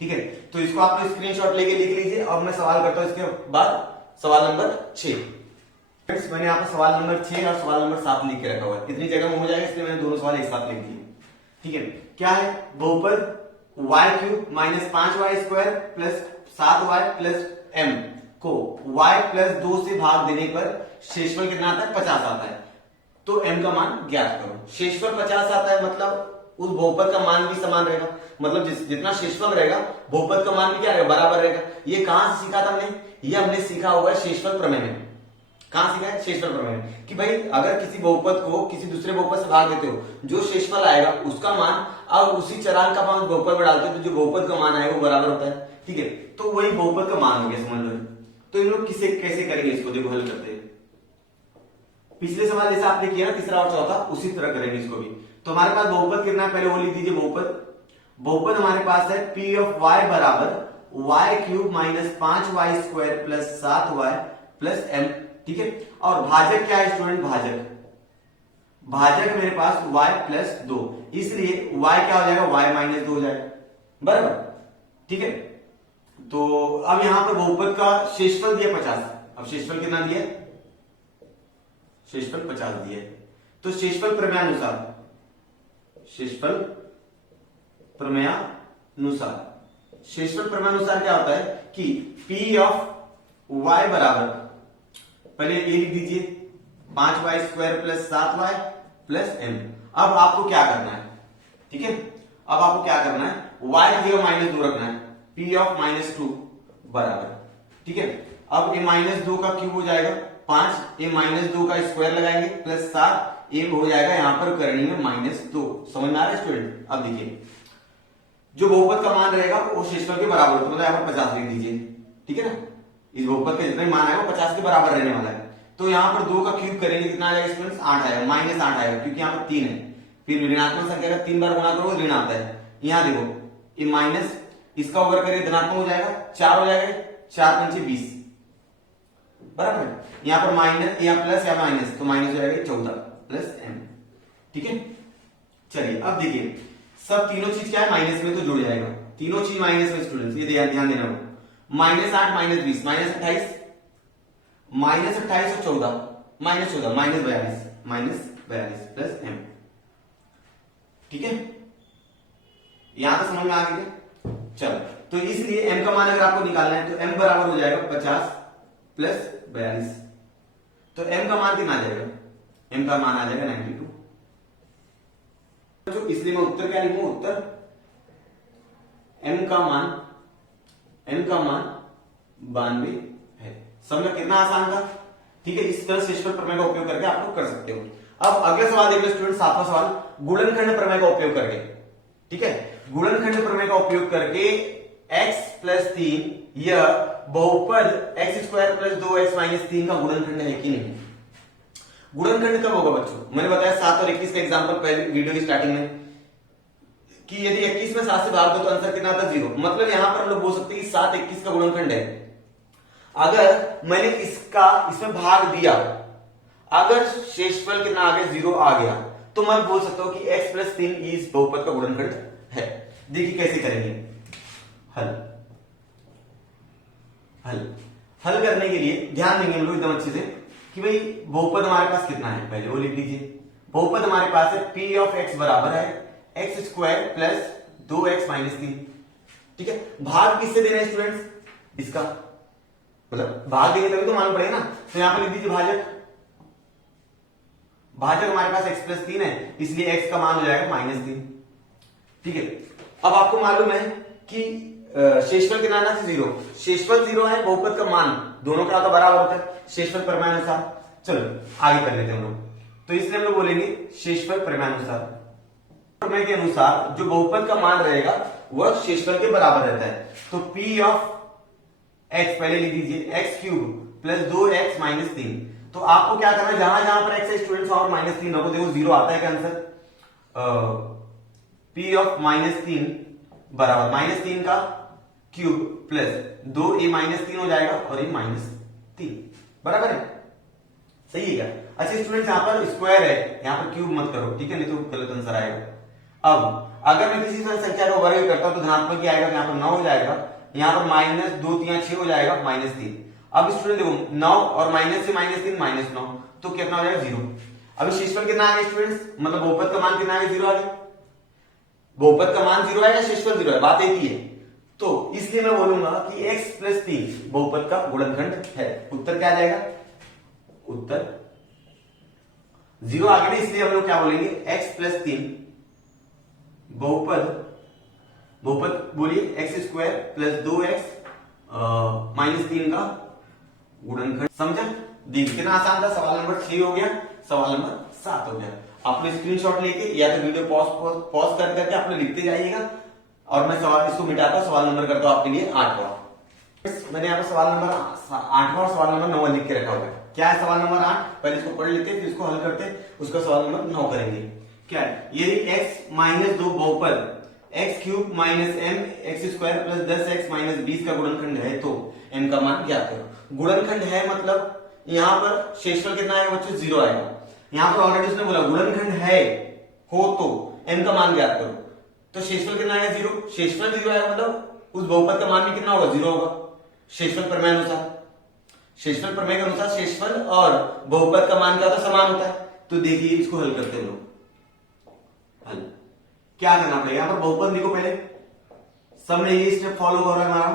ठीक है, तो इसको आप लोग स्क्रीनशॉट लेके लिख लीजिए। अब मैं सवाल करता हूं इसके बाद सवाल नंबर 6। मैंने यहाँ पर सवाल नंबर 6 और सवाल नंबर 7 लिख के रखा हुआ है, इतनी जगह में हो जाएगा, इसलिए मैंने दोनों सवाल एक साथ लिख दिए। ठीक है, क्या है, बहुपद y cube minus 5y square plus 7y plus m को y प्लस 2 से भाग देने पर शेषफल कितना आता है, 50 आता है। तो m का मान ज्ञात करो। शेषफल 50 आता है, मतलब उस बहुपद का मान भी समान रहेगा, मतलब जितना शेषफल रहेगा बहुपद का मान भी क्या रहेगा, बराबर रहेगा। ये कहां से सीखा था हमने, ये हमने सीखा हुआ है शेषफल प्रमेय में। कहां सीखा है, शेषफल प्रमेय में, कि भाई अगर किसी बहुपद को किसी दूसरे बहुपद से भाग देते हो, जो शेषफल आएगा उसका मान और उसी चरांक का मान बहुपद में डालते हो, तो जो बहुपद का मान आएगा वो बराबर होता है। ठीक है, तो वही बहुपद का मान हो गया, समझ लो। तो इन लोग कैसे करेंगे इसको, देखो हल करते हैं। पिछले सवाल जैसे आपने किया ना, तीसरा और चौथा, उसी तरह करेंगे इसको भी। तो हमारे पास बहुपद कितना है, पहले वो लिख दीजिए। बहुपद हमारे पास है पी ऑफ वाई बराबर y cube minus 5y square plus 7y plus m। ठीक है, और भाजक क्या है स्टूडेंट, भाजक मेरे पास y प्लस 2, इसलिए y क्या हो जाएगा, y माइनस 2 हो जाएगा, बराबर। ठीक है, तो अब यहां पर बहुपद का शेषफल दिया 50। अब शेषफल कितना दिया, शेषफल 50 दिया। तो शेषफल प्रमेयानुसार शेषफल प्रमेय अनुसार क्या होता है कि पी ऑफ y बराबर, पहले ये लिख दीजिए 5y square plus 7y plus m। अब आपको क्या करना है, ठीक है, अब आपको क्या करना है, y की जगह -2 रखना है, p ऑफ -2 बराबर, ठीक है। अब ये -2 का क्यूब हो जाएगा 5, ये -2 का स्क्वायर लगाएंगे प्लस 7, ये हो जाएगा यहां पर करनी में -2। समझ में आ रहा है स्टूडेंट? अब देखिए जो बहुपद का मान रहेगा वो शेषफल के बराबर होता है, मतलब यहाँ पर 50 लिख दीजिए, ठीक है ना। इस बहुपद का जितना भी मान आएगा वो 50 के बराबर रहने वाला है। तो यहाँ पर 2 का क्यूब करेंगे कितना आ जाएगा स्टूडेंट्स, 8 आएगा, -8 आएगा, क्योंकि यहाँ पर 3 है। फिर ऋणात्मक संख्या का 3 बार गुणा करो ऋण आता है। यहाँ देखो ये माइनस, इसका ओवर करेंगे धनात्मक हो जाएगा, 4 हो जाएगा, 4 पंचे 20 बराबर है। यहाँ पर माइनस या प्लस या माइनस, तो माइनस हो जाएगा 14 प्लस m, ठीक है। चलिए अब देखिए सब तीनों चीज क्या है, माइनस में तो जुड़ जाएगा, तीनों चीज माइनस में स्टूडेंट्स, ये ध्यान देना होगा। -8 -20 -28 -28 और 14 -42 प्लस m, ठीक है। यहां तो समझ में आ गया। चलो तो इसलिए m का मान अगर आपको निकालना है तो m बराबर हो जाएगा 50 प्लस 42, तो m का मान कितना आ जाएगा, m का मान आ जाएगा 92। तो इसलिए मैं उत्तर क्या लिखूं, उत्तर m का मान 92 है। समझा कितना आसान था, ठीक है। इस तरह शेषफल प्रमेय का उपयोग करके आप लोग कर सकते हो। अब अगला सवाल देख लो स्टूडेंट, 7वां सवाल, गुणनखंड प्रमेय का उपयोग करके, ठीक है। गुणनखंड प्रमेय का उपयोग करके x प्लस 3 यह बहुपद x square plus 2x minus 3 का गुणनखंड है कि नहीं। गुणनखंड कब होगा बच्चों, मैंने बताया 7 और 21 का एग्जांपल पहले वीडियो की स्टार्टिंग में, कि यदि 21 में 7 से भाग दो तो आंसर कितना आता है 0। मतलब यहां पर हम लोग बोल सकते हैं कि 7 21 का गुणनखंड है। अगर मैंने इसमें भाग दिया, अगर शेषफल कितना आ गया 0 आ गया, तो मैं बोल सकता हूं कि x प्लस 3 इस बहुपद का गुणनखंड है। देखिए कैसे करेंगे, हल करने के लिए ध्यान देंगे हम लोग एकदम अच्छे से कि भाई बहुपद हमारे पास कितना है, पहले वो लिख लीजिए। बहुपद हमारे पास है p ऑफ x बराबर है x square plus 2x minus 3, ठीक है। भाग किससे देना है स्टूडेंट्स, इसका, मतलब भाग देंगे तभी तो मालूम पड़ेगा ना। तो यहां पर लिख दीजिए भाजक, भाजक हमारे पास x प्लस 3 है, इसलिए x का मान हो जाएगा -3, ठीक है। अब आपको मालूम है कि शेषफल कितना आना चाहिए 0, शेषफल 0 है, बहुपद का मान दोनों का तो बराबर होता है शेषफल प्रमेय अनुसार। चलो आगे कर लेते हैं हम लोग, तो इसलिए हम लोग बोलेंगे शेषफल प्रमेय अनुसार, प्रमेय के अनुसार जो बहुपद का मान रहेगा वह शेषफल के बराबर रहता है। तो p ऑफ x पहले लिख दीजिए x cube plus 2x minus 3। तो आपको क्या करना है, जहां जहां पर x है स्टूडेंट्स वहां पर -3 रखो। देखो 0 आता है क्या आंसर, p ऑफ -3 बराबर -3 का क्यूब प्लस 2 ये -3 हो जाएगा और ये -3 बराबर है, सही है क्या। अच्छा स्टूडेंट्स यहाँ पर स्क्वायर है, यहाँ पर क्यूब मत करो, ठीक है, नहीं तो गलत आंसर आएगा। अब अगर मैं किसी संख्या का वर्ग करता हूं तो धनात्मक ही आएगा, यहाँ पर 9 हो जाएगा, यहाँ पर -2 3 6 हो जाएगा -3। अब स्टूडेंट देखो 9 और माइनस से -3 -9, तो कितना हो जाएगा 0। अभी शेषफल कितना आ गया स्टूडेंट्स, मतलब बहुपद का मान कितना आ गया 0 आ गया। बहुपद का मान 0 है या शेषफल 0 है, बात एक ही है। तो इसलिए मैं बोलूंगा कि x प्लस 3 बहुपद का गुणनखंड है। उत्तर क्या आ जाएगा, उत्तर 0 आ गया, इसलिए हम लोग क्या बोलेंगे x प्लस 3 बहुपद बोलिए x square plus 2x minus 3 का गुणनखंड। समझा, देखिए कितना आसान था। सवाल नंबर 6 हो गया, सवाल नंबर 7 हो गया। आपने स्क्रीनशॉट लेके या तो वीडियो पॉज कर करके आपने लिखते जाइएगा और मैं सवाल इसको मिटाता, सवाल नंबर करता हूं आपके लिए 8वां। मैंने यहाँ पर सवाल नंबर 8वां और सवाल नंबर 9 लिख के रखा हुआ है। क्या है सवाल नंबर 8, पहले इसको पढ़ लेते हैं फिर इसको हल करते हैं, उसका सवाल नंबर 9 करेंगे। क्या है, यदि x माइनस 2 बहुपद x cube minus m x square plus 10x minus 20 का गुणनखंड है तो m का मान ज्ञात करो। गुणनखंड है मतलब यहाँ पर शेषफल कितना आएगा बच्चों, 0 आएगा। यहाँ पर ऑलरेडी उसने बोला गुणनखंड है हो तो m का मान ज्ञात करो, तो शेषफल कितना आएगा 0, शेषफल 0 आएगा मतलब उस बहुपद का मान भी कितना होगा 0 होगा। शेषफल प्रमेय अनुसार, शेषफल प्रमेय के अनुसार शेषफल और बहुपद का मान क्या होता है, समान होता है। तो देखिए इसको हल करते हैं लोग। हल क्या करना पड़ेगा, यहाँ पर बहुपद लिखो पहले, सब में ये स्टेप फॉलो हो रहा है हमारा,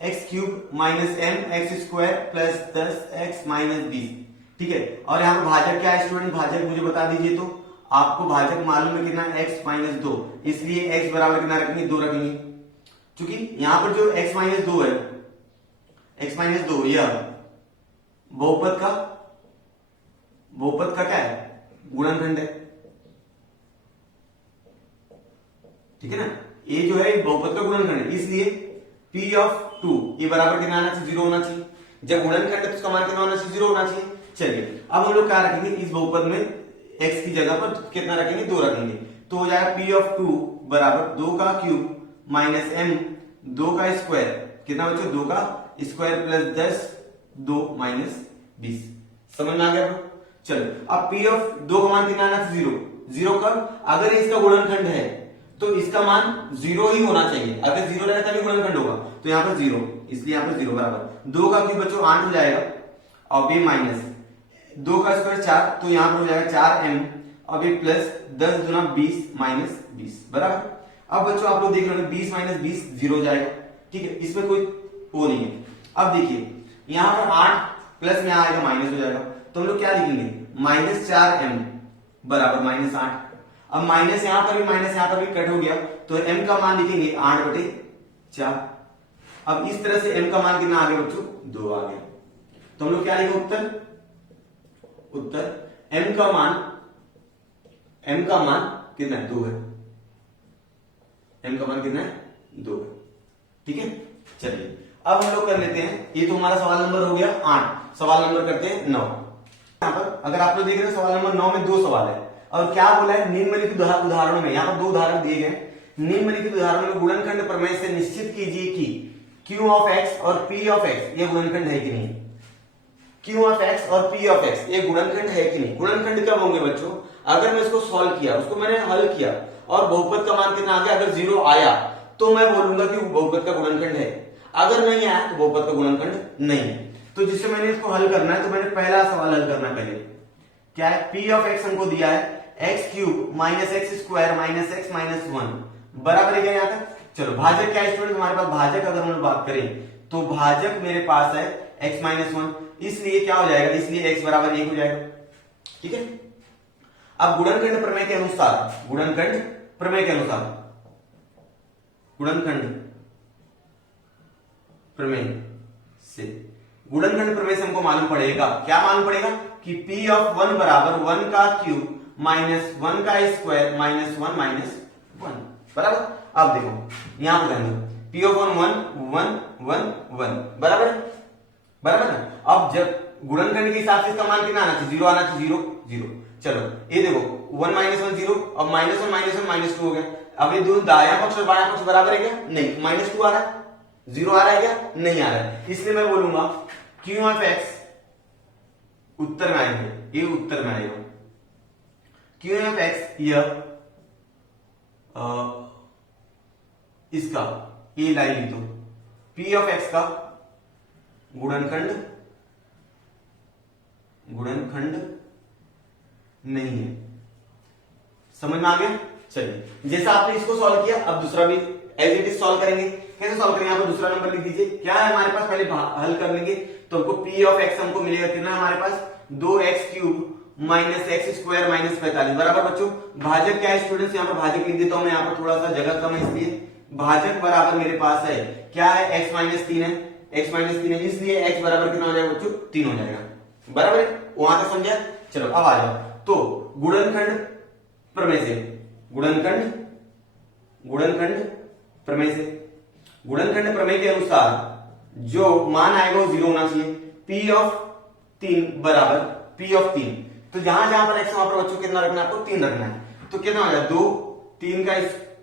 x cube minus m x square plus 10 x minus 20। ठीक है, और यहाँ पर भाजक क्या है स्टूडेंट, भाजक मुझे बता दीजिए। तो आपको भाजक मालूम है कितना, एक्स माइनस 2, इसलिए एक्स बराबर कितना रखेंगे, 2 रखेंगे। क्योंकि यहां पर जो एक्स माइनस 2 है, एक्स माइनस 2 यह बहुपद का क्या है, गुणनखंड है। ठीक है ना, ये जो है बहुपद का गुणनखंड है, इसलिए P ऑफ 2 ये बराबर कितना आना चाहिए, 0 होना चाहिए। जब गुणनखंड है तो उसका मान कितना होना चाहिए, 0 होना चाहिए। चलिए अब हम लोग क्या रखेंगे, इस बहुपद में x की जगह पर कितना रखेंगे, 2 रखेंगे। तो हो जाएगा P ऑफ 2 बराबर 2 का क्यूब माइनस m 2 का स्क्वायर, कितना बच्चों, 2 का स्क्वायर प्लस 10 2 माइनस 20। समझ में आ गया? चलो अब P ऑफ 2 का मान कितना आना चाहिए, 0। 0 कब, अगर इसका गुणनखंड है तो इसका मान 0 ही होना चाहिए। अगर 0 रहेगा तभी गुणनखंड होगा, तो यहाँ पर 0, इसलिए यहाँ पर 0 बराबर 2 का क्यूब बच्चों 8 हो जाएगा, और b माइनस 2 का स्क्वायर 4, तो यहाँ पर हो जाएगा 4m, और ये प्लस 10 गुना 20 माइनस 20 बराबर। अब बच्चों आप लोग देख रहे हो 20 माइनस 20 0 हो जाएगा। ठीक है, इसमें कोई वो नहीं है। अब देखिए यहाँ पर 8 प्लस में आएगा माइनस हो जाएगा, तो हम लोग क्या लिखेंगे, माइनस 4m बराबर माइनस 8। अब माइनस यहां पर भी माइनस यहां पर भी कट हो गया, तो m का मान लिखेंगे 8/4। अब इस तरह से m का मान कितना आ गया बच्चों, 2 आ गया। तो हम लोग क्या लिखे उत्तर m का मान कितना है, 2 है। m का मान कितना है, 2 है। ठीक है, चलिए अब हम लोग कर लेते हैं, ये तो हमारा सवाल नंबर हो गया 8। सवाल नंबर करते हैं 9। यहाँ पर अगर आप लोग देख रहे हैं सवाल नंबर 9 में 2 सवाल है, और क्या बोला है, निम्नलिखित उदाहरणों में, यहाँ पर 2 उदाहरण दिए गए। निम्नलिखित उदाहरणों में गुणनखंड प्रमेय से निश्चित कीजिए कि Q ऑफ x और P ऑफ x ये गुणनखंड है कि नहीं। Q ऑफ x और P ऑफ x ये गुणनखंड है कि नहीं। गुणनखंड कब होंगे बच्चों, अगर मैं इसको सॉल्व किया, उसको मैंने हल किया और बहुपद का मान कितना आ गया, अगर 0 आया तो मैं बोलूंगा कि बहुपद का गुणनखंड है। अगर नहीं आया तो बहुपद का गुणनखंड नहीं है। तो जिससे मैंने इसको हल करना है, तो मैंने पहला सवाल हल करना है पहले। क्या है, P ऑफ x हमको दिया है x cube minus x square minus x minus 1 बराबर है क्या यहाँ तक। चलो भाजक क्या है स्टूडेंट, हमारे पास भाजक अगर हम बात करें तो भाजक मेरे पास है x माइनस 1, इसलिए क्या हो जाएगा, इसलिए x बराबर 1 हो जाएगा। ठीक है, अब गुणनखंड प्रमेय के अनुसार, गुणनखंड प्रमेय के अनुसार, गुणनखंड प्रमेय से, गुणनखंड प्रमेय से हमको मालूम पड़ेगा, क्या मालूम पड़ेगा कि P ऑफ 1 बराबर 1 का क्यूब माइनस 1 का स्क्वायर माइनस 1 माइनस 1 बराबर। अब देखो यहां पर ध्यान दो, P ऑफ 1 1 1 1 1 बराबर बराबर ना। अब जब गुणनखंड के हिसाब से इसका मान कितना आना चाहिए, 0 आना चाहिए, 0 0। चलो ये देखो 1 माइनस 1 0, अब माइनस 1 माइनस 1 माइनस 2 हो गया। अब ये दोनों दायां पक्ष और बायां पक्ष बराबर है क्या, नहीं, माइनस 2 आ रहा है, 0 आ रहा है क्या, नहीं आ रहा है। इसलिए मैं बोलूंगा Q ऑफ x उत्तर में आएंगे, ये उत्तर में आएगा। Q ऑफ x यह इसका ये लाइन ली तो P ऑफ x का गुणनखंड नहीं है। समझ में आ गया। चलिए जैसा आपने इसको सॉल्व किया, अब दूसरा भी एज इट इज सॉल्व करेंगे। कैसे सॉल्व करेंगे, यहाँ पर दूसरा नंबर लिख दीजिए। क्या है हमारे पास, पहले हल कर लेंगे तो हमको P ऑफ x हमको मिलेगा कितना, हमारे पास 2x cube minus x square minus 45 बराबर। बच्चों भाजक क्या है स्टूडेंट्स, यहाँ पर भाजक लिख देता हूं मैं, यहाँ पर थोड़ा सा जगह कम है इसलिए भाजक बराबर मेरे पास है क्या है, x माइनस 3 है, x माइनस 3 है, इसलिए x बराबर कितना हो जाएगा बच्चों, 3 हो जाएगा बराबर है। वहां तक समझा। चलो अब आ जाओ तो गुणनखंड प्रमेय से, गुणनखंड प्रमेय से, गुणनखंड प्रमेय के अनुसार जो मान आएगा वो 0 होना चाहिए। P ऑफ 3 बराबर P ऑफ 3, तो जहां जहां पर x वहां पर बच्चों कितना रखना है, आपको 3 रखना है। तो कितना हो जाएगा 2 3 का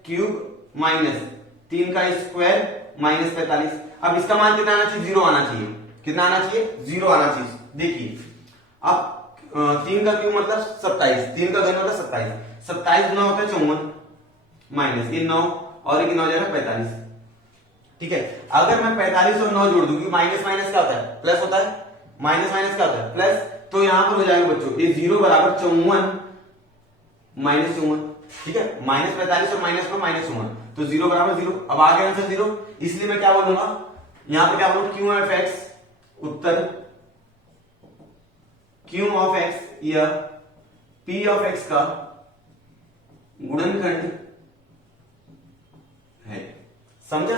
क्यूब माइनस 3 का स्क्वायर माइनस 45। अब इसका मान कितना आना चाहिए, 0 आना चाहिए। कितना आना चाहिए, 0 आना चाहिए। देखिए अब 3 का क्यूब मतलब 27, 3 का घन मतलब 27, 27 गुना होता है 54 माइनस ये 9 और ये कितना हो जाएगा 45। ठीक है, अगर मैं 45 और 9 जोड़ दूं, क्योंकि माइनस माइनस क्या होता है, प्लस होता है, माइनस माइनस क्या होता है, प्लस, तो यहां पर हो जाएगा बच्चों ये 0 बराबर 54 माइनस 54। ठीक है, माइनस 45 और माइनस को माइनस 54, तो 0 बराबर 0। अब आ गया आंसर 0, इसलिए मैं क्या बोलूंगा, यहां पे क्या बोलूं, Q of x, Uttar Q of x यह पी ऑफ एक्स का गुणनखंड है। समझा?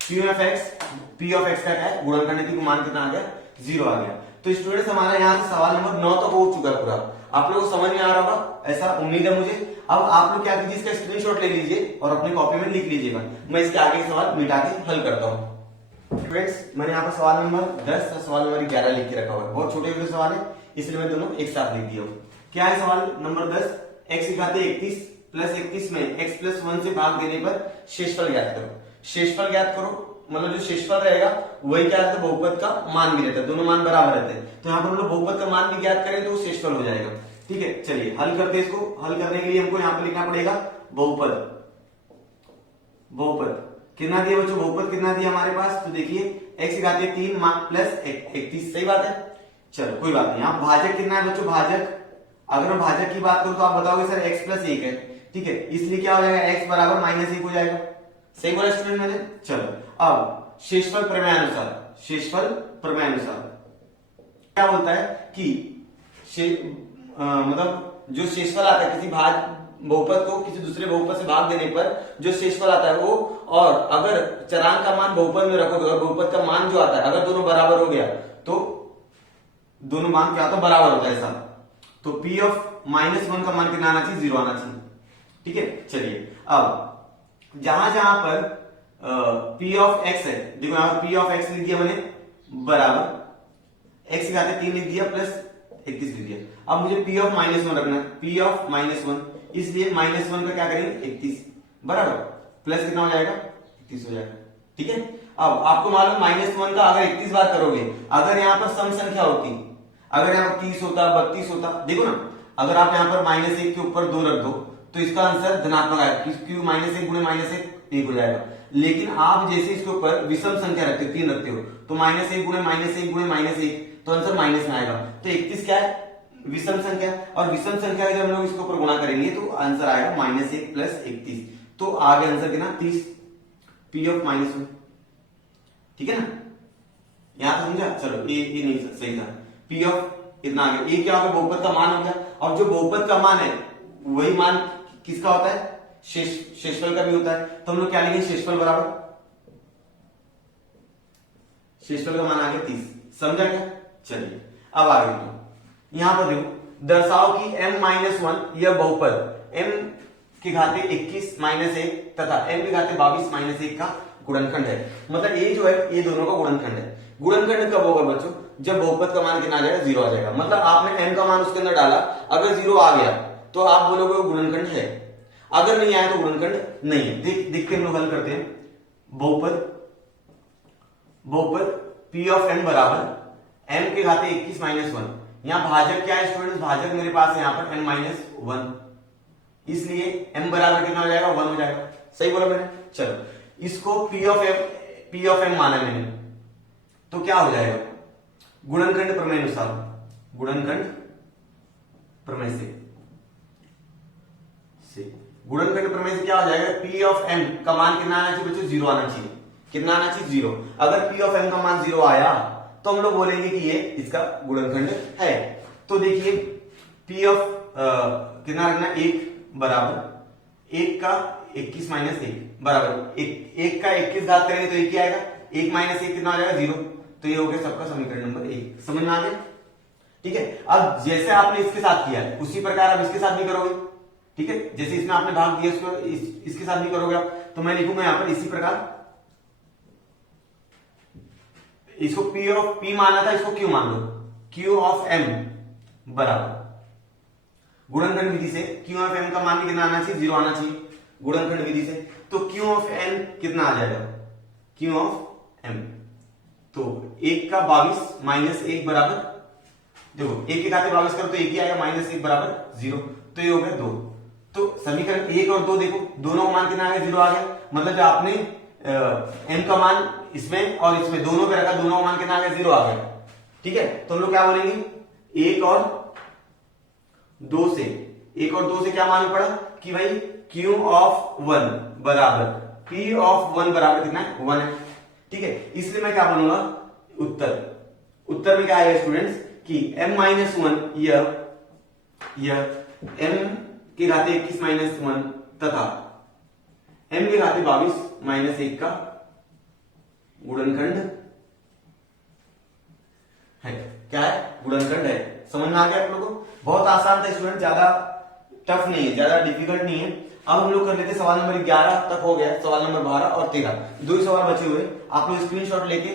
Q of x P of x का क्या है, गुणनखंड, की मान कितना आ गया, 0 आ गया। तो स्टूडेंट्स हमारा यहां से सवाल नंबर 9 तक हो चुका है पूरा। आप लोगों को समझ में आ रहा होगा, ऐसा उम्मीद है मुझे। अब आप लोग क्या कीजिए, इसका स्क्रीनशॉट ले लीजिए और अपनी कॉपी में लिख लीजिएगा। मैं इसके आगे के सवाल मिटा के हल करता हूं। स्टूडेंट्स मैंने यहाँ पर सवाल नंबर 10 और सवाल नंबर 11 लिख के रखा हुआ है। बहुत छोटे छोटे सवाल है, इसलिए मैं दोनों एक साथ लिख दिया हूं। क्या है सवाल नंबर 10? एक्स की घात 31 प्लस 31 में x प्लस 1 से भाग देने पर शेषफल ज्ञात करो। शेषफल ज्ञात करो मतलब जो शेषफल रहेगा वही क्या रहता है, बहुपद का मान भी रहता है, दोनों मान बराबर रहते हैं। तो यहाँ पर हम लोग बहुपद का मान भी ज्ञात करें तो शेषफल हो जाएगा। ठीक है, चलिए हल करते हैं इसको। हल करने के लिए हमको यहाँ पर लिखना पड़ेगा बहुपद। बहुपद कितना दिया बच्चों, बहुपद कितना दिया हमारे पास, तो देखिए x की घात 3 प्लस 31, सही बात है। चलो कोई बात नहीं। यहाँ भाजक कितना है बच्चों, भाजक अगर मैं भाजक की बात करूं तो आप बताओगे सर x प्लस 1 है। ठीक है, इसलिए क्या हो जाएगा, x बराबर -1 हो जाएगा। सही बोला स्टूडेंट मैंने। चलो अब शेषफल प्रमेय अनुसार, शेषफल प्रमेय अनुसार क्या बोलता है कि मतलब जो शेषफल आता है किसी बहुपद को किसी दूसरे बहुपद से भाग देने पर जो शेषफल आता है वो, और अगर चरांक का मान बहुपद में रखोगे और बहुपद का मान जो आता है अगर दोनों बराबर हो गया तो दोनों मान क्या होता है, बराबर होता है ऐसा। तो p ऑफ -1 का मान कितना आना चाहिए, 0 आना चाहिए। ठीक है, चलिए अब जहां जहां पर p ऑफ x है, देखो यहां पर p ऑफ x लिख दिया मैंने बराबर x की घात 3 लिख दिया प्लस 31 लिख दिया। अब मुझे p ऑफ -1 रखना है, p ऑफ -1, इसलिए -1 का क्या करेंगे 31 बराबर प्लस कितना हो जाएगा 31 हो जाएगा। ठीक है, अब आपको मालूम -1 का अगर 31 बार करोगे, अगर यहाँ पर सम संख्या होती, अगर यहाँ पर 30 होता 32 होता, देखो ना अगर आप यहाँ पर -1 के ऊपर 2 रख दो तो इसका आंसर धनात्मक आएगा, क्योंकि -1 गुणे -1 1 हो जाएगा। लेकिन आप जैसे इसके ऊपर विषम संख्या रखते हो, 3 रखते हो, तो -1 गुणे -1 गुणे -1 तो आंसर माइनस में आएगा। तो 31 क्या है, विषम संख्या, और विषम संख्या का जब हम लोग इसके ऊपर गुणा करेंगे तो आंसर आएगा -1 प्लस 31। तो आगे आंसर कितना 30, p ऑफ -1। ठीक है ना, यहां तो समझा। चलो ये नहीं सही था, p ऑफ इतना आ गया, ये क्या हो गया, बहुपद का मान हो गया। और जो बहुपद का मान है वही मान किसका होता है, शेषफल का भी होता है। तो हम लोग क्या लिखेंगे, शेषफल बराबर, शेषफल का मान आ गया 30। समझा क्या? चलिए अब आगे देखो, यहां पर देखो, दर्शाओ कि m-1 यह बहुपद m की घाते 21 -1 तथा m की घाते 22 -1 का गुणनखंड है। मतलब ये जो है ये दोनों का गुणनखंड है। गुणनखंड कब होगा बच्चों, जब बहुपद का मान कितना आ जाएगा, 0 आ जाएगा। मतलब आपने m का मान उसके अंदर डाला, अगर 0 आ गया तो आप बोलोगे वो गुणनखंड है, अगर नहीं आया तो गुणनखंड नहीं है। देख के हम लोग हल करते हैं। बहुपद p ऑफ m बराबर m के घाते 21 -1। यहां भाजक क्या है स्टूडेंट्स, भाजक मेरे पास है यहां पर m-1, इसलिए m बराबर कितना हो जाएगा, 1 हो जाएगा। सही बोला मैंने। चलो इसको p ऑफ m माना मैंने, तो क्या हो जाएगा, गुणनखंड प्रमेय अनुसार, गुणनखंड प्रमेय से गुणनखंड प्रमेय से क्या हो जाएगा, p ऑफ m का मान कितना आना चाहिए बच्चों, 0 आना चाहिए। कितना आना चाहिए, 0। अगर p ऑफ m का मान 0 आया तो हम लोग बोलेंगे कि ये इसका गुणनखंड है। तो देखिए p ऑफ कितना रखना, 1 बराबर 1 का 21 -1 बराबर 1 का 21 घात करेंगे तो 1 ही आएगा, 1 -1 कितना हो जाएगा, 0। तो ये हो गया सबका समीकरण नंबर 1। समझ में आ गया? ठीक है, अब जैसे आपने इसके साथ किया है उसी प्रकार आप इसके साथ भी करोगे। ठीक है, जैसे इसमें आपने भाग दिया उसको इसके साथ भी करोगे आप। तो मैं लिखूंगा यहां पर इसी प्रकार, इसको p माना था, इसको q मान लो, q ऑफ m बराबर गुणनखंड विधि से q ऑफ m का मान कितना आना चाहिए, 0 आना चाहिए गुणनखंड विधि से। तो q ऑफ n कितना आ जाएगा, q ऑफ m, तो 1 का 22 -1 बराबर, देखो 1 के घाते 22 करो तो 1 ही आएगा, -1 बराबर 0। तो ये हो गया 2। तो समीकरण 1 और 2 देखो, दोनों का मान कितना आ गया, 0 आ गया। मतलब जो आपने m का मान इसमें और इसमें दोनों पे रखा, दोनों का मान कितना आ गया, 0 आ गया। ठीक है, तो हम लोग क्या बोलेंगे, 1 और 2 से क्या मालूम पड़ा कि भाई q ऑफ 1 बराबर P ऑफ 1 बराबर कितना है 1 है। ठीक है, इसलिए मैं क्या बोलूंगा उत्तर में क्या आएगा स्टूडेंट्स कि m माइनस 1 यह m की घाते 21 माइनस 1 तथा m की घाते 22 माइनस 1 का गुणनखंड है। क्या है? गुणनखंड है। समझ में आ गया आप लोगों को? बहुत आसान था स्टूडेंट, ज्यादा टफ नहीं है, ज्यादा डिफिकल्ट नहीं है। अब हम लोग कर लेते सवाल नंबर 11 तक हो गया, सवाल नंबर 12 और 13 दो ही सवाल बचे हुए। आप लोग स्क्रीनशॉट लेके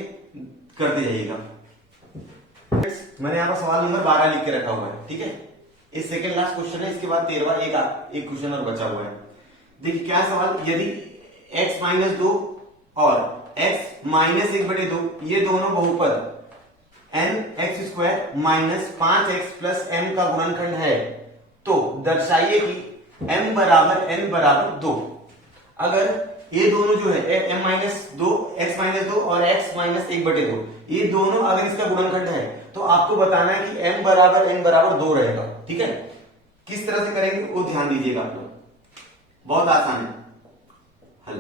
करते जाइएगा। मैंने यहाँ पर सवाल नंबर 12 लिख के रखा हुआ है। ठीक है, इस सेकंड लास्ट क्वेश्चन है, इसके बाद 13वां एक क्वेश्चन और बचा हुआ है। देखिए क्या सवाल, यदि x माइनस 2 और x माइनस 1/2 ये दोनों बहुपद n x square minus 5x plus m का गुणनखंड है तो दर्शाइए कि m बराबर n बराबर 2। अगर ये दोनों जो है m माइनस 2 x माइनस 2 और x माइनस 1/2 ये दोनों अगर इसका गुणनखंड है तो आपको बताना है कि m बराबर n बराबर 2 रहेगा। ठीक है, किस तरह से करेंगे वो ध्यान दीजिएगा आप लोग, बहुत आसान है हल।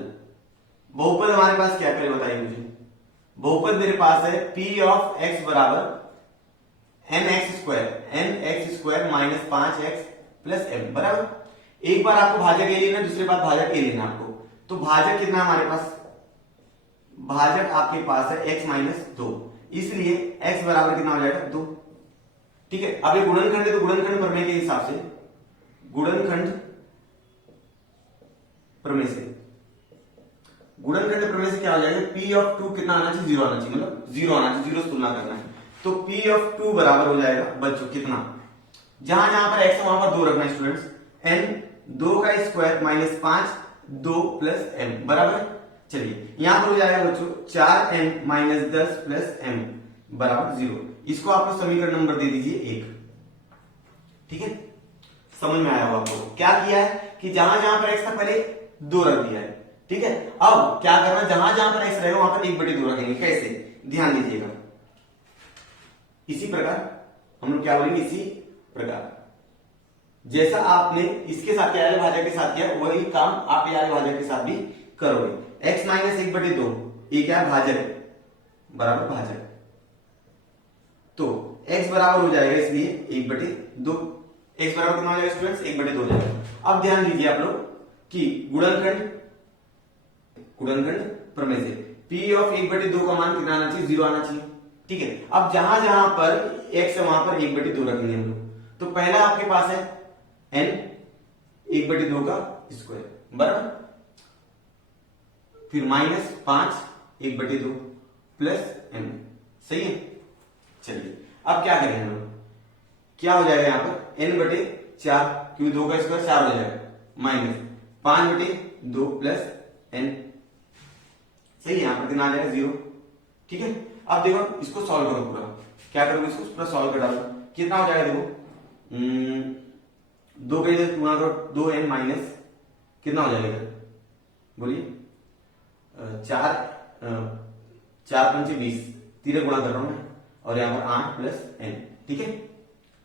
बहुपद हमारे पास क्या, पहले बताइए मुझे। बहुपद मेरे पास है p ऑफ x बराबर n x square minus 5x plus m बराबर। एक बार आपको भाजक ए लेना, दूसरी बार भाजक ए लेना आपको। तो भाजक कितना हमारे पास, भाजक आपके पास है x माइनस 2, इसलिए x बराबर कितना हो जाएगा 2। ठीक है, अब ये गुणनखंड है तो गुणनखंड प्रमेय के हिसाब से, गुणनखंड प्रमेय से क्या हो जाएगा, p ऑफ 2 कितना आना चाहिए, 0 आना चाहिए, मतलब 0 आना चाहिए, 0 से तुलना करना है। तो p ऑफ 2 बराबर हो जाएगा बच्चों कितना, जहां जहां पर x है वहां पर 2 रखना है स्टूडेंट्स, n 2 का स्क्वायर माइनस 5 2 प्लस m बराबर। चलिए यहां पर हो जाएगा बच्चों 4n माइनस 10 प्लस m बराबर 0। इसको आप लोग समीकरण नंबर दे दीजिए 1। ठीक है, समझ में आया होगा आपको। क्या किया है कि जहां जहां पर x था पहले 2 रख दिया है। ठीक है, अब क्या करना, जहां जहां पर x रहेगा वहां पर 1/2 रखेंगे। कैसे, ध्यान दीजिएगा। इसी प्रकार हम लोग क्या बोलेंगे, इसी प्रकार जैसा आपने इसके साथ किया है भाजक के साथ किया, वही काम आप ये भाजक के साथ भी करोगे। x माइनस 1/2 ये क्या है, भाजक बराबर भाजक, तो x बराबर हो जाएगा इसलिए 1/2। x बराबर कितना हो जाएगा स्टूडेंट्स, 1/2 हो जाएगा। अब ध्यान दीजिए आप लोग कि गुणनखंड प्रमेय से p ऑफ 1/2 का मान कितना आना चाहिए, 0 आना चाहिए। ठीक है, अब जहां जहां पर x है वहां पर 1/2 रखेंगे हम लोग। तो पहला आपके पास है n 1/2 का स्क्वायर बराबर, फिर माइनस 5 1/2 प्लस m। सही है, चलिए अब क्या करेंगे हम लोग, क्या हो जाएगा यहां पर n/4, क्योंकि 2 का स्क्वायर 4 हो जाएगा, माइनस 5/2 प्लस n। सही है, यहां पर कितना आ जाएगा 0। ठीक है, अब देखो इसको सॉल्व करो पूरा, क्या करोगे इसको पूरा सॉल्व कर डालो, कितना हो जाएगा देखो 2 का इधर गुणा करो, 2n माइनस कितना हो जाएगा, बोलिए 4 5 20 तीर गुणा कर रहा हूं मैं, और यहां पर 8 प्लस n। ठीक है,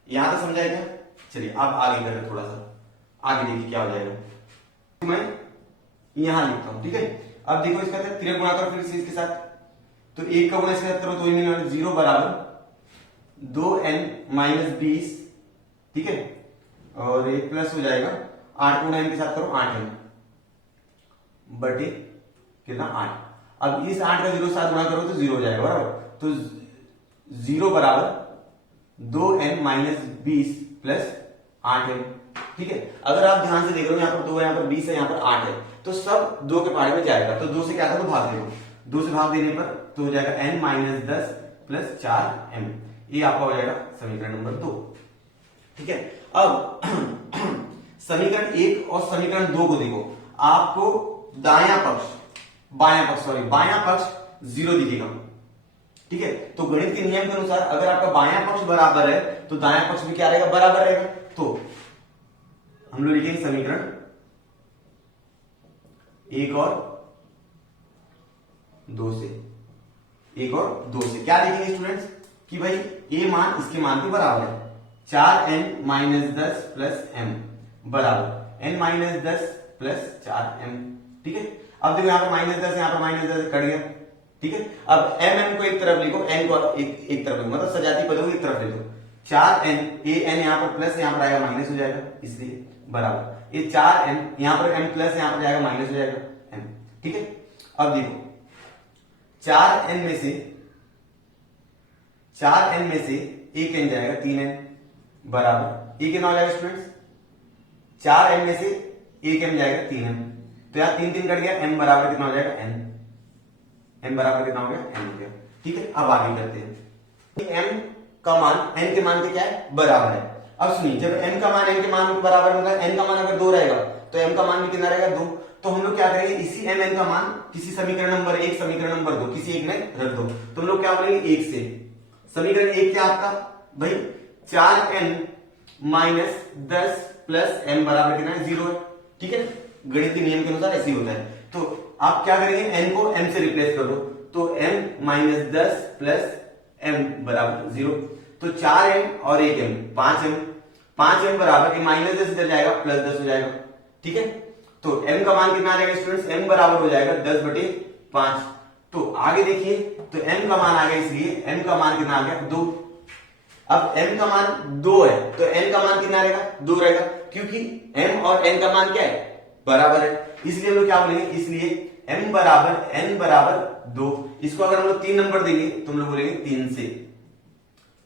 यहां तक समझाया क्या। चलिए अब आगे करें, थोड़ा सा आगे देखिए क्या हो जाएगा। मैं यहां लिखता हूं। ठीक है, अब देखो इसका तीर गुणा करो फिर से इसके साथ, तो 1 का गुणा इसके साथ करो तो 0 बराबर 2n माइनस 20। ठीक है, और एक प्लस हो जाएगा 8 गुणा n के साथ करो 8n बटे कितना 8। अब इस 8 का 0 के साथ गुणा करो तो 0 हो जाएगा बराबर, तो 0 बराबर 2n माइनस 20 प्लस 8n। ठीक है, अगर आप ध्यान से देख रहे हो यहाँ पर 2 है, यहाँ पर 20 है, यहाँ पर 8 है, तो सब 2 के पहाड़े में जाएगा। तो 2 से क्या था, तो भाग दे दो, 2 से भाग देने पर तो हो जाएगा n माइनस 10 प्लस 4m। ये आपका हो जाएगा समीकरण नंबर 2। ठीक है, अब समीकरण 1 और समीकरण 2 को देखो, आपको बायां पक्ष 0 दिखेगा। ठीक है, तो गणित के नियम के अनुसार अगर आपका बायां पक्ष बराबर है तो दायां पक्ष भी क्या रहेगा, बराबर रहेगा। तो हम लोग लिखेंगे समीकरण 1 और 2 से क्या लिखेंगे स्टूडेंट्स कि भाई ये मान इसके मान के बराबर है, 4n माइनस 10 प्लस m बराबर n माइनस 10 प्लस 4m। ठीक है। अब देखो यहाँ पर -10, यहाँ पर -10 कट गया, ठीक है। अब m को एक तरफ लिखो, n को एक तरफ लिखो, मतलब सजाती पदों को एक तरफ लिखो। 4n, ये n यहाँ पर प्लस, यहाँ पर आएगा माइनस हो जाएगा, इसलिए बराबर ये 4n, यहाँ पर m प्लस, यहाँ पर जाएगा माइनस हो जाएगा m, ठीक है। अब देखो 4n में से एक n जाएगा, 3n बराबर ये कितना हो जाएगा स्टूडेंट्स, 4n में से एक m जाएगा 3m, तो यहाँ 3 3 कट गया, m बराबर कितना हो जाएगा n, m बराबर कितना हो गया n हो गया, ठीक है। अब आगे करते हैं, m का मान n के मान के क्या है बराबर है। अब सुनिए, जब m का मान n के मान के बराबर होगा, n का मान अगर 2 रहेगा तो m का मान भी कितना रहेगा 2, तो हम लोग क्या करेंगे, इसी mn का मान किसी समीकरण नंबर 1 समीकरण नंबर 2 किसी एक में रख दो, तो हम लोग क्या बोलेंगे 1 से, समीकरण 1 क्या आपका भाई 4n माइनस 10 प्लस m बराबर कितना है 0 है, ठीक है। गणितीय नियम के अनुसार ऐसे ही होता है। तो आप क्या करेंगे, n को m से रिप्लेस कर दो, तो m माइनस 10 प्लस m बराबर 0, तो 4m और 1m 5m बराबर माइनस 10 इधर जाएगा प्लस 10 हो जाएगा, ठीक है। तो m का मान कितना आ जाएगा स्टूडेंट्स, m बराबर हो जाएगा 10/5। तो आगे देखिए, तो m का मान आ गया, इसलिए m का मान कितना आ गया 2। अब m का मान 2 है तो n का मान कितना रहेगा 2 रहेगा, क्योंकि m और n का मान क्या है बराबर है, इसलिए हम लोग क्या बोलेंगे, इसलिए m बराबर n बराबर 2। इसको अगर हम लोग 3 नंबर देंगे तो हम लोग बोलेंगे 3 से,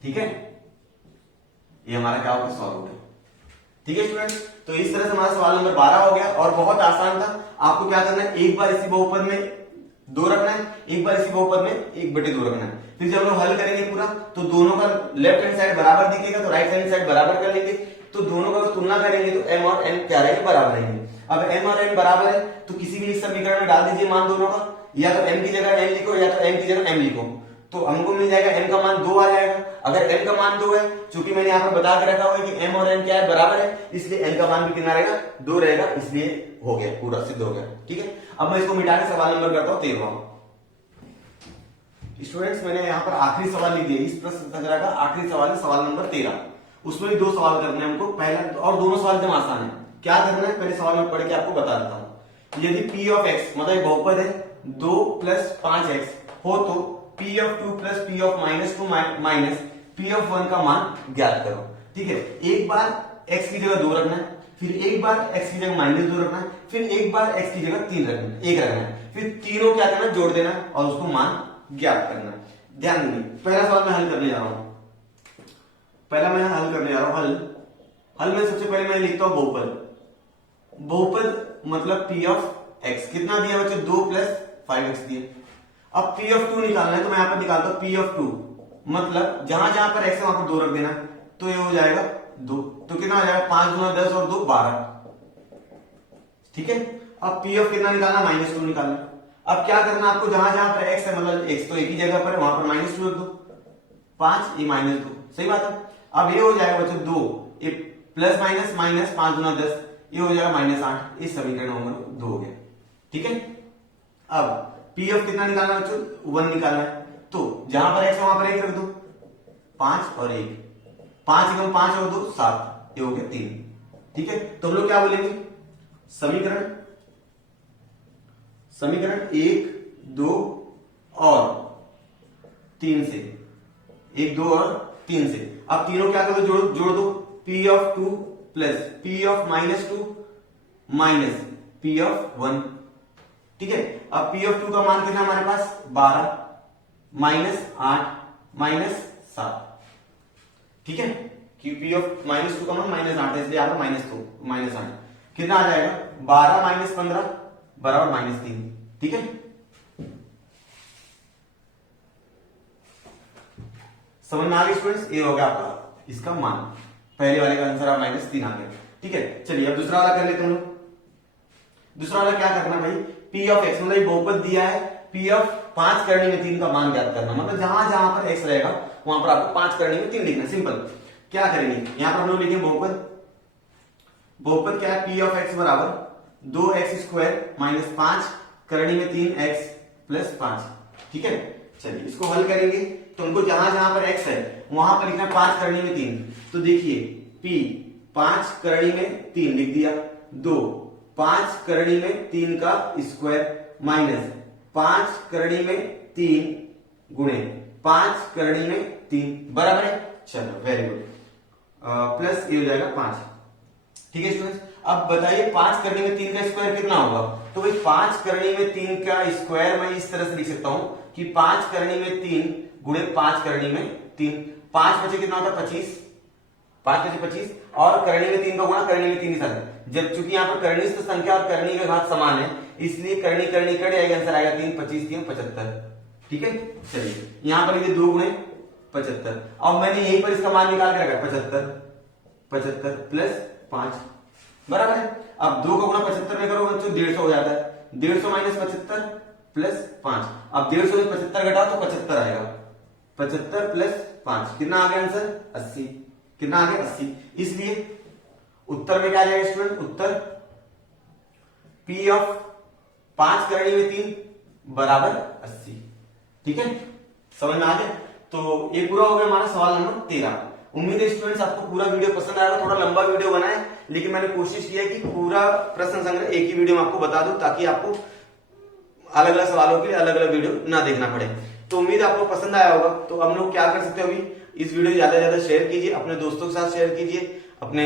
ठीक है। ये हमारा क्या होगा सॉल्व हो गया, ठीक है स्टूडेंट्स। तो इस तरह से हमारा सवाल नंबर 12 हो गया और बहुत आसान था। आपको क्या करना है, एक बार इसी बहुपद में 2 रखना है, एक बार इसी बहुपद में 1/2 रखना है। फिर जब हम लोग हल करेंगे पूरा, तो दोनों का लेफ्ट हैंड साइड बराबर दिखेगा, तो राइट हैंड साइड बराबर कर लेंगे, तो दोनों का तुलना करेंगे तो m और n क्या रहेंगे बराबर रहेंगे। अब m और n बराबर है तो किसी भी एक समीकरण में डाल दीजिए मान दोनों का, या तो m की जगह n लिखो या तो n की जगह m लिखो, तो हमको मिल जाएगा m का मान 2 आ जाएगा। अगर m का मान 2 है, चूंकि मैंने यहाँ पर बता के रखा हुआ है कि m और n क्या है बराबर है, इसलिए n का मान भी कितना रहेगा 2 रहेगा, इसलिए हो गया पूरा सिद्ध हो गया, ठीक है। अब मैं इसको मिटा के सवाल नंबर करता हूँ 13वां। स्टूडेंट्स मैंने यहाँ पर आखिरी सवाल लिख दिया, इस प्रश्न संग्रह का आखिरी सवाल है सवाल नंबर 13। उसमें भी 2 सवाल करने हैं हमको, पहला और दोनों सवाल एकदम आसान है। क्या करना है, पहले सवाल में पढ़ के आपको बता देता हूँ। यदि p ऑफ x मतलब बहुपद है 2 + 5x हो, तो p of 2 + p of -2 minus p of 1 का मान ज्ञात करो, ठीक है। एक बार x की जगह 2 रखना है, फिर एक बार x की जगह -2 रखना है, फिर एक बार x की जगह 3 रखना है, 1 रखना है, फिर तीनों क्या करना जोड़ देना और उसको मान ज्ञात करना। ध्यान देंगे, पहला सवाल मैं हल करने जा रहा हूं, हल में सबसे पहले मैं लिखता हूं बहुपद मतलब p ऑफ x कितना दिया बच्चे 2 + 5x दिया। अब p ऑफ 2 निकालना है, तो मैं यहां पर निकालता हूं p ऑफ 2 मतलब जहां जहां पर x है वहां पर 2 रख देना, तो ये हो जाएगा 2, तो कितना हो जाएगा 5 × 10 और 2 12, ठीक है। अब p ऑफ कितना निकालना -2 निकालना। अब क्या करना आपको, जहां जहां पर x है मतलब x तो एक ही जगह पर है, वहां पर -2 रख दो, 5 ये -2, सही बात है। अब ये हो जाएगा बच्चों 2, ये प्लस माइनस माइनस 5 × 10 ये हो जाएगा -8, इस समीकरण नंबर 2 हो गया, ठीक है। अब p ऑफ कितना निकालना बच्चों 1 निकालना है, तो जहां पर x है वहां पर 1 रख दो, 5 और 1, 5 × 5 और 2 7, ये हो गया 3, ठीक है। तो हम लोग क्या बोलेंगे, समीकरण 1 2 और 3 से, 1 2 और 3 से अब तीनों क्या कर दो, जोड़ दो, p of 2 plus p of -2 minus p of 1, ठीक है। अब p ऑफ 2 का मान कितना हमारे पास 12 -8 -7, ठीक है, कि p ऑफ -2 का मान -8 है, इसलिए यहाँ पर -8 कितना आ जाएगा 12 - 15 बराबर -3, ठीक है। समझ में आ गया स्टूडेंट्स, ये हो गया आपका इसका मान, पहले वाले का आंसर आप -3 आ गया, ठीक है। चलिए अब दूसरा वाला कर लेते हैं। दूसरा वाला क्या करना भाई, p ऑफ x मतलब बहुपद दिया है, p ऑफ 5 करने में 3 का मान ज्ञात करना, मतलब जहां जहां पर x रहेगा वहां पर आपको 5 करने में 3 लिखना। सिंपल, क्या करेंगे, यहां पर हम लोग लिखेंगे बहुपद क्या है, p ऑफ x बराबर 2x² - 5 करने में 3x + 5, ठीक है। चलिए इसको हल करेंगे, तो हमको जहां जहां पर x है वहां पर लिखना 5 करने में 3, तो देखिए p 5 करने में 3 लिख दिया, 2 5 करड़ी में 3 का स्क्वायर माइनस 5 करड़ी में 3 गुणे 5 करड़ी में 3 बराबर है। चलो वेरी गुड, प्लस ये हो जाएगा 5। ठीक है स्टूडेंट्स, अब बताइए 5 करड़ी में 3 का स्क्वायर कितना होगा। तो भाई 5 करड़ी में 3 का स्क्वायर मैं इस तरह से लिख सकता हूं कि 5 करड़ी में 3 गुणे 5 करड़ी में 3, 5 बचे कितना होता है 25, 5 बचे 25 और करणी में 3 का गुणा करणी में 3 के साथ। जब चूंकि यहाँ पर करणीस्थ संख्या और करणी का घात समान है इसलिए करणी करणी कट जाएगा, आंसर आएगा 3, 25, 3, 75। ठीक है, चलिए यहां पर ये 2 गुणे 75 और मैंने यहीं पर इसका मान निकाल के रखा 75 प्लस 5 बराबर है। अब 2 का गुणा 75 में करो बच्चों 150 हो जाता है, 150 माइनस 75 प्लस 5। अब 150 में 75 घटाओ तो 75 आएगा, 75 प्लस 5 कितना आ गया आंसर 80। कितना आ गया 80। इसलिए उत्तर में क्या आ जाएगा स्टूडेंट, उत्तर P ऑफ 5 करणी में 3 बराबर 80। ठीक है, समझ में आ गया। तो ये पूरा हो गया हमारा सवाल नंबर 13। उम्मीद है स्टूडेंट्स आपको पूरा वीडियो पसंद आएगा। थोड़ा लंबा वीडियो बना है लेकिन मैंने कोशिश किया कि पूरा प्रश्न संग्रह एक ही वीडियो में आपको बता दूं ताकि आपको अलग अलग सवालों के लिए अलग अलग वीडियो ना देखना पड़े। तो उम्मीद है आपको पसंद आया होगा। तो हम लोग क्या कर सकते हो, अभी इस वीडियो ज्यादा से ज्यादा शेयर कीजिए, अपने दोस्तों के साथ शेयर कीजिए, अपने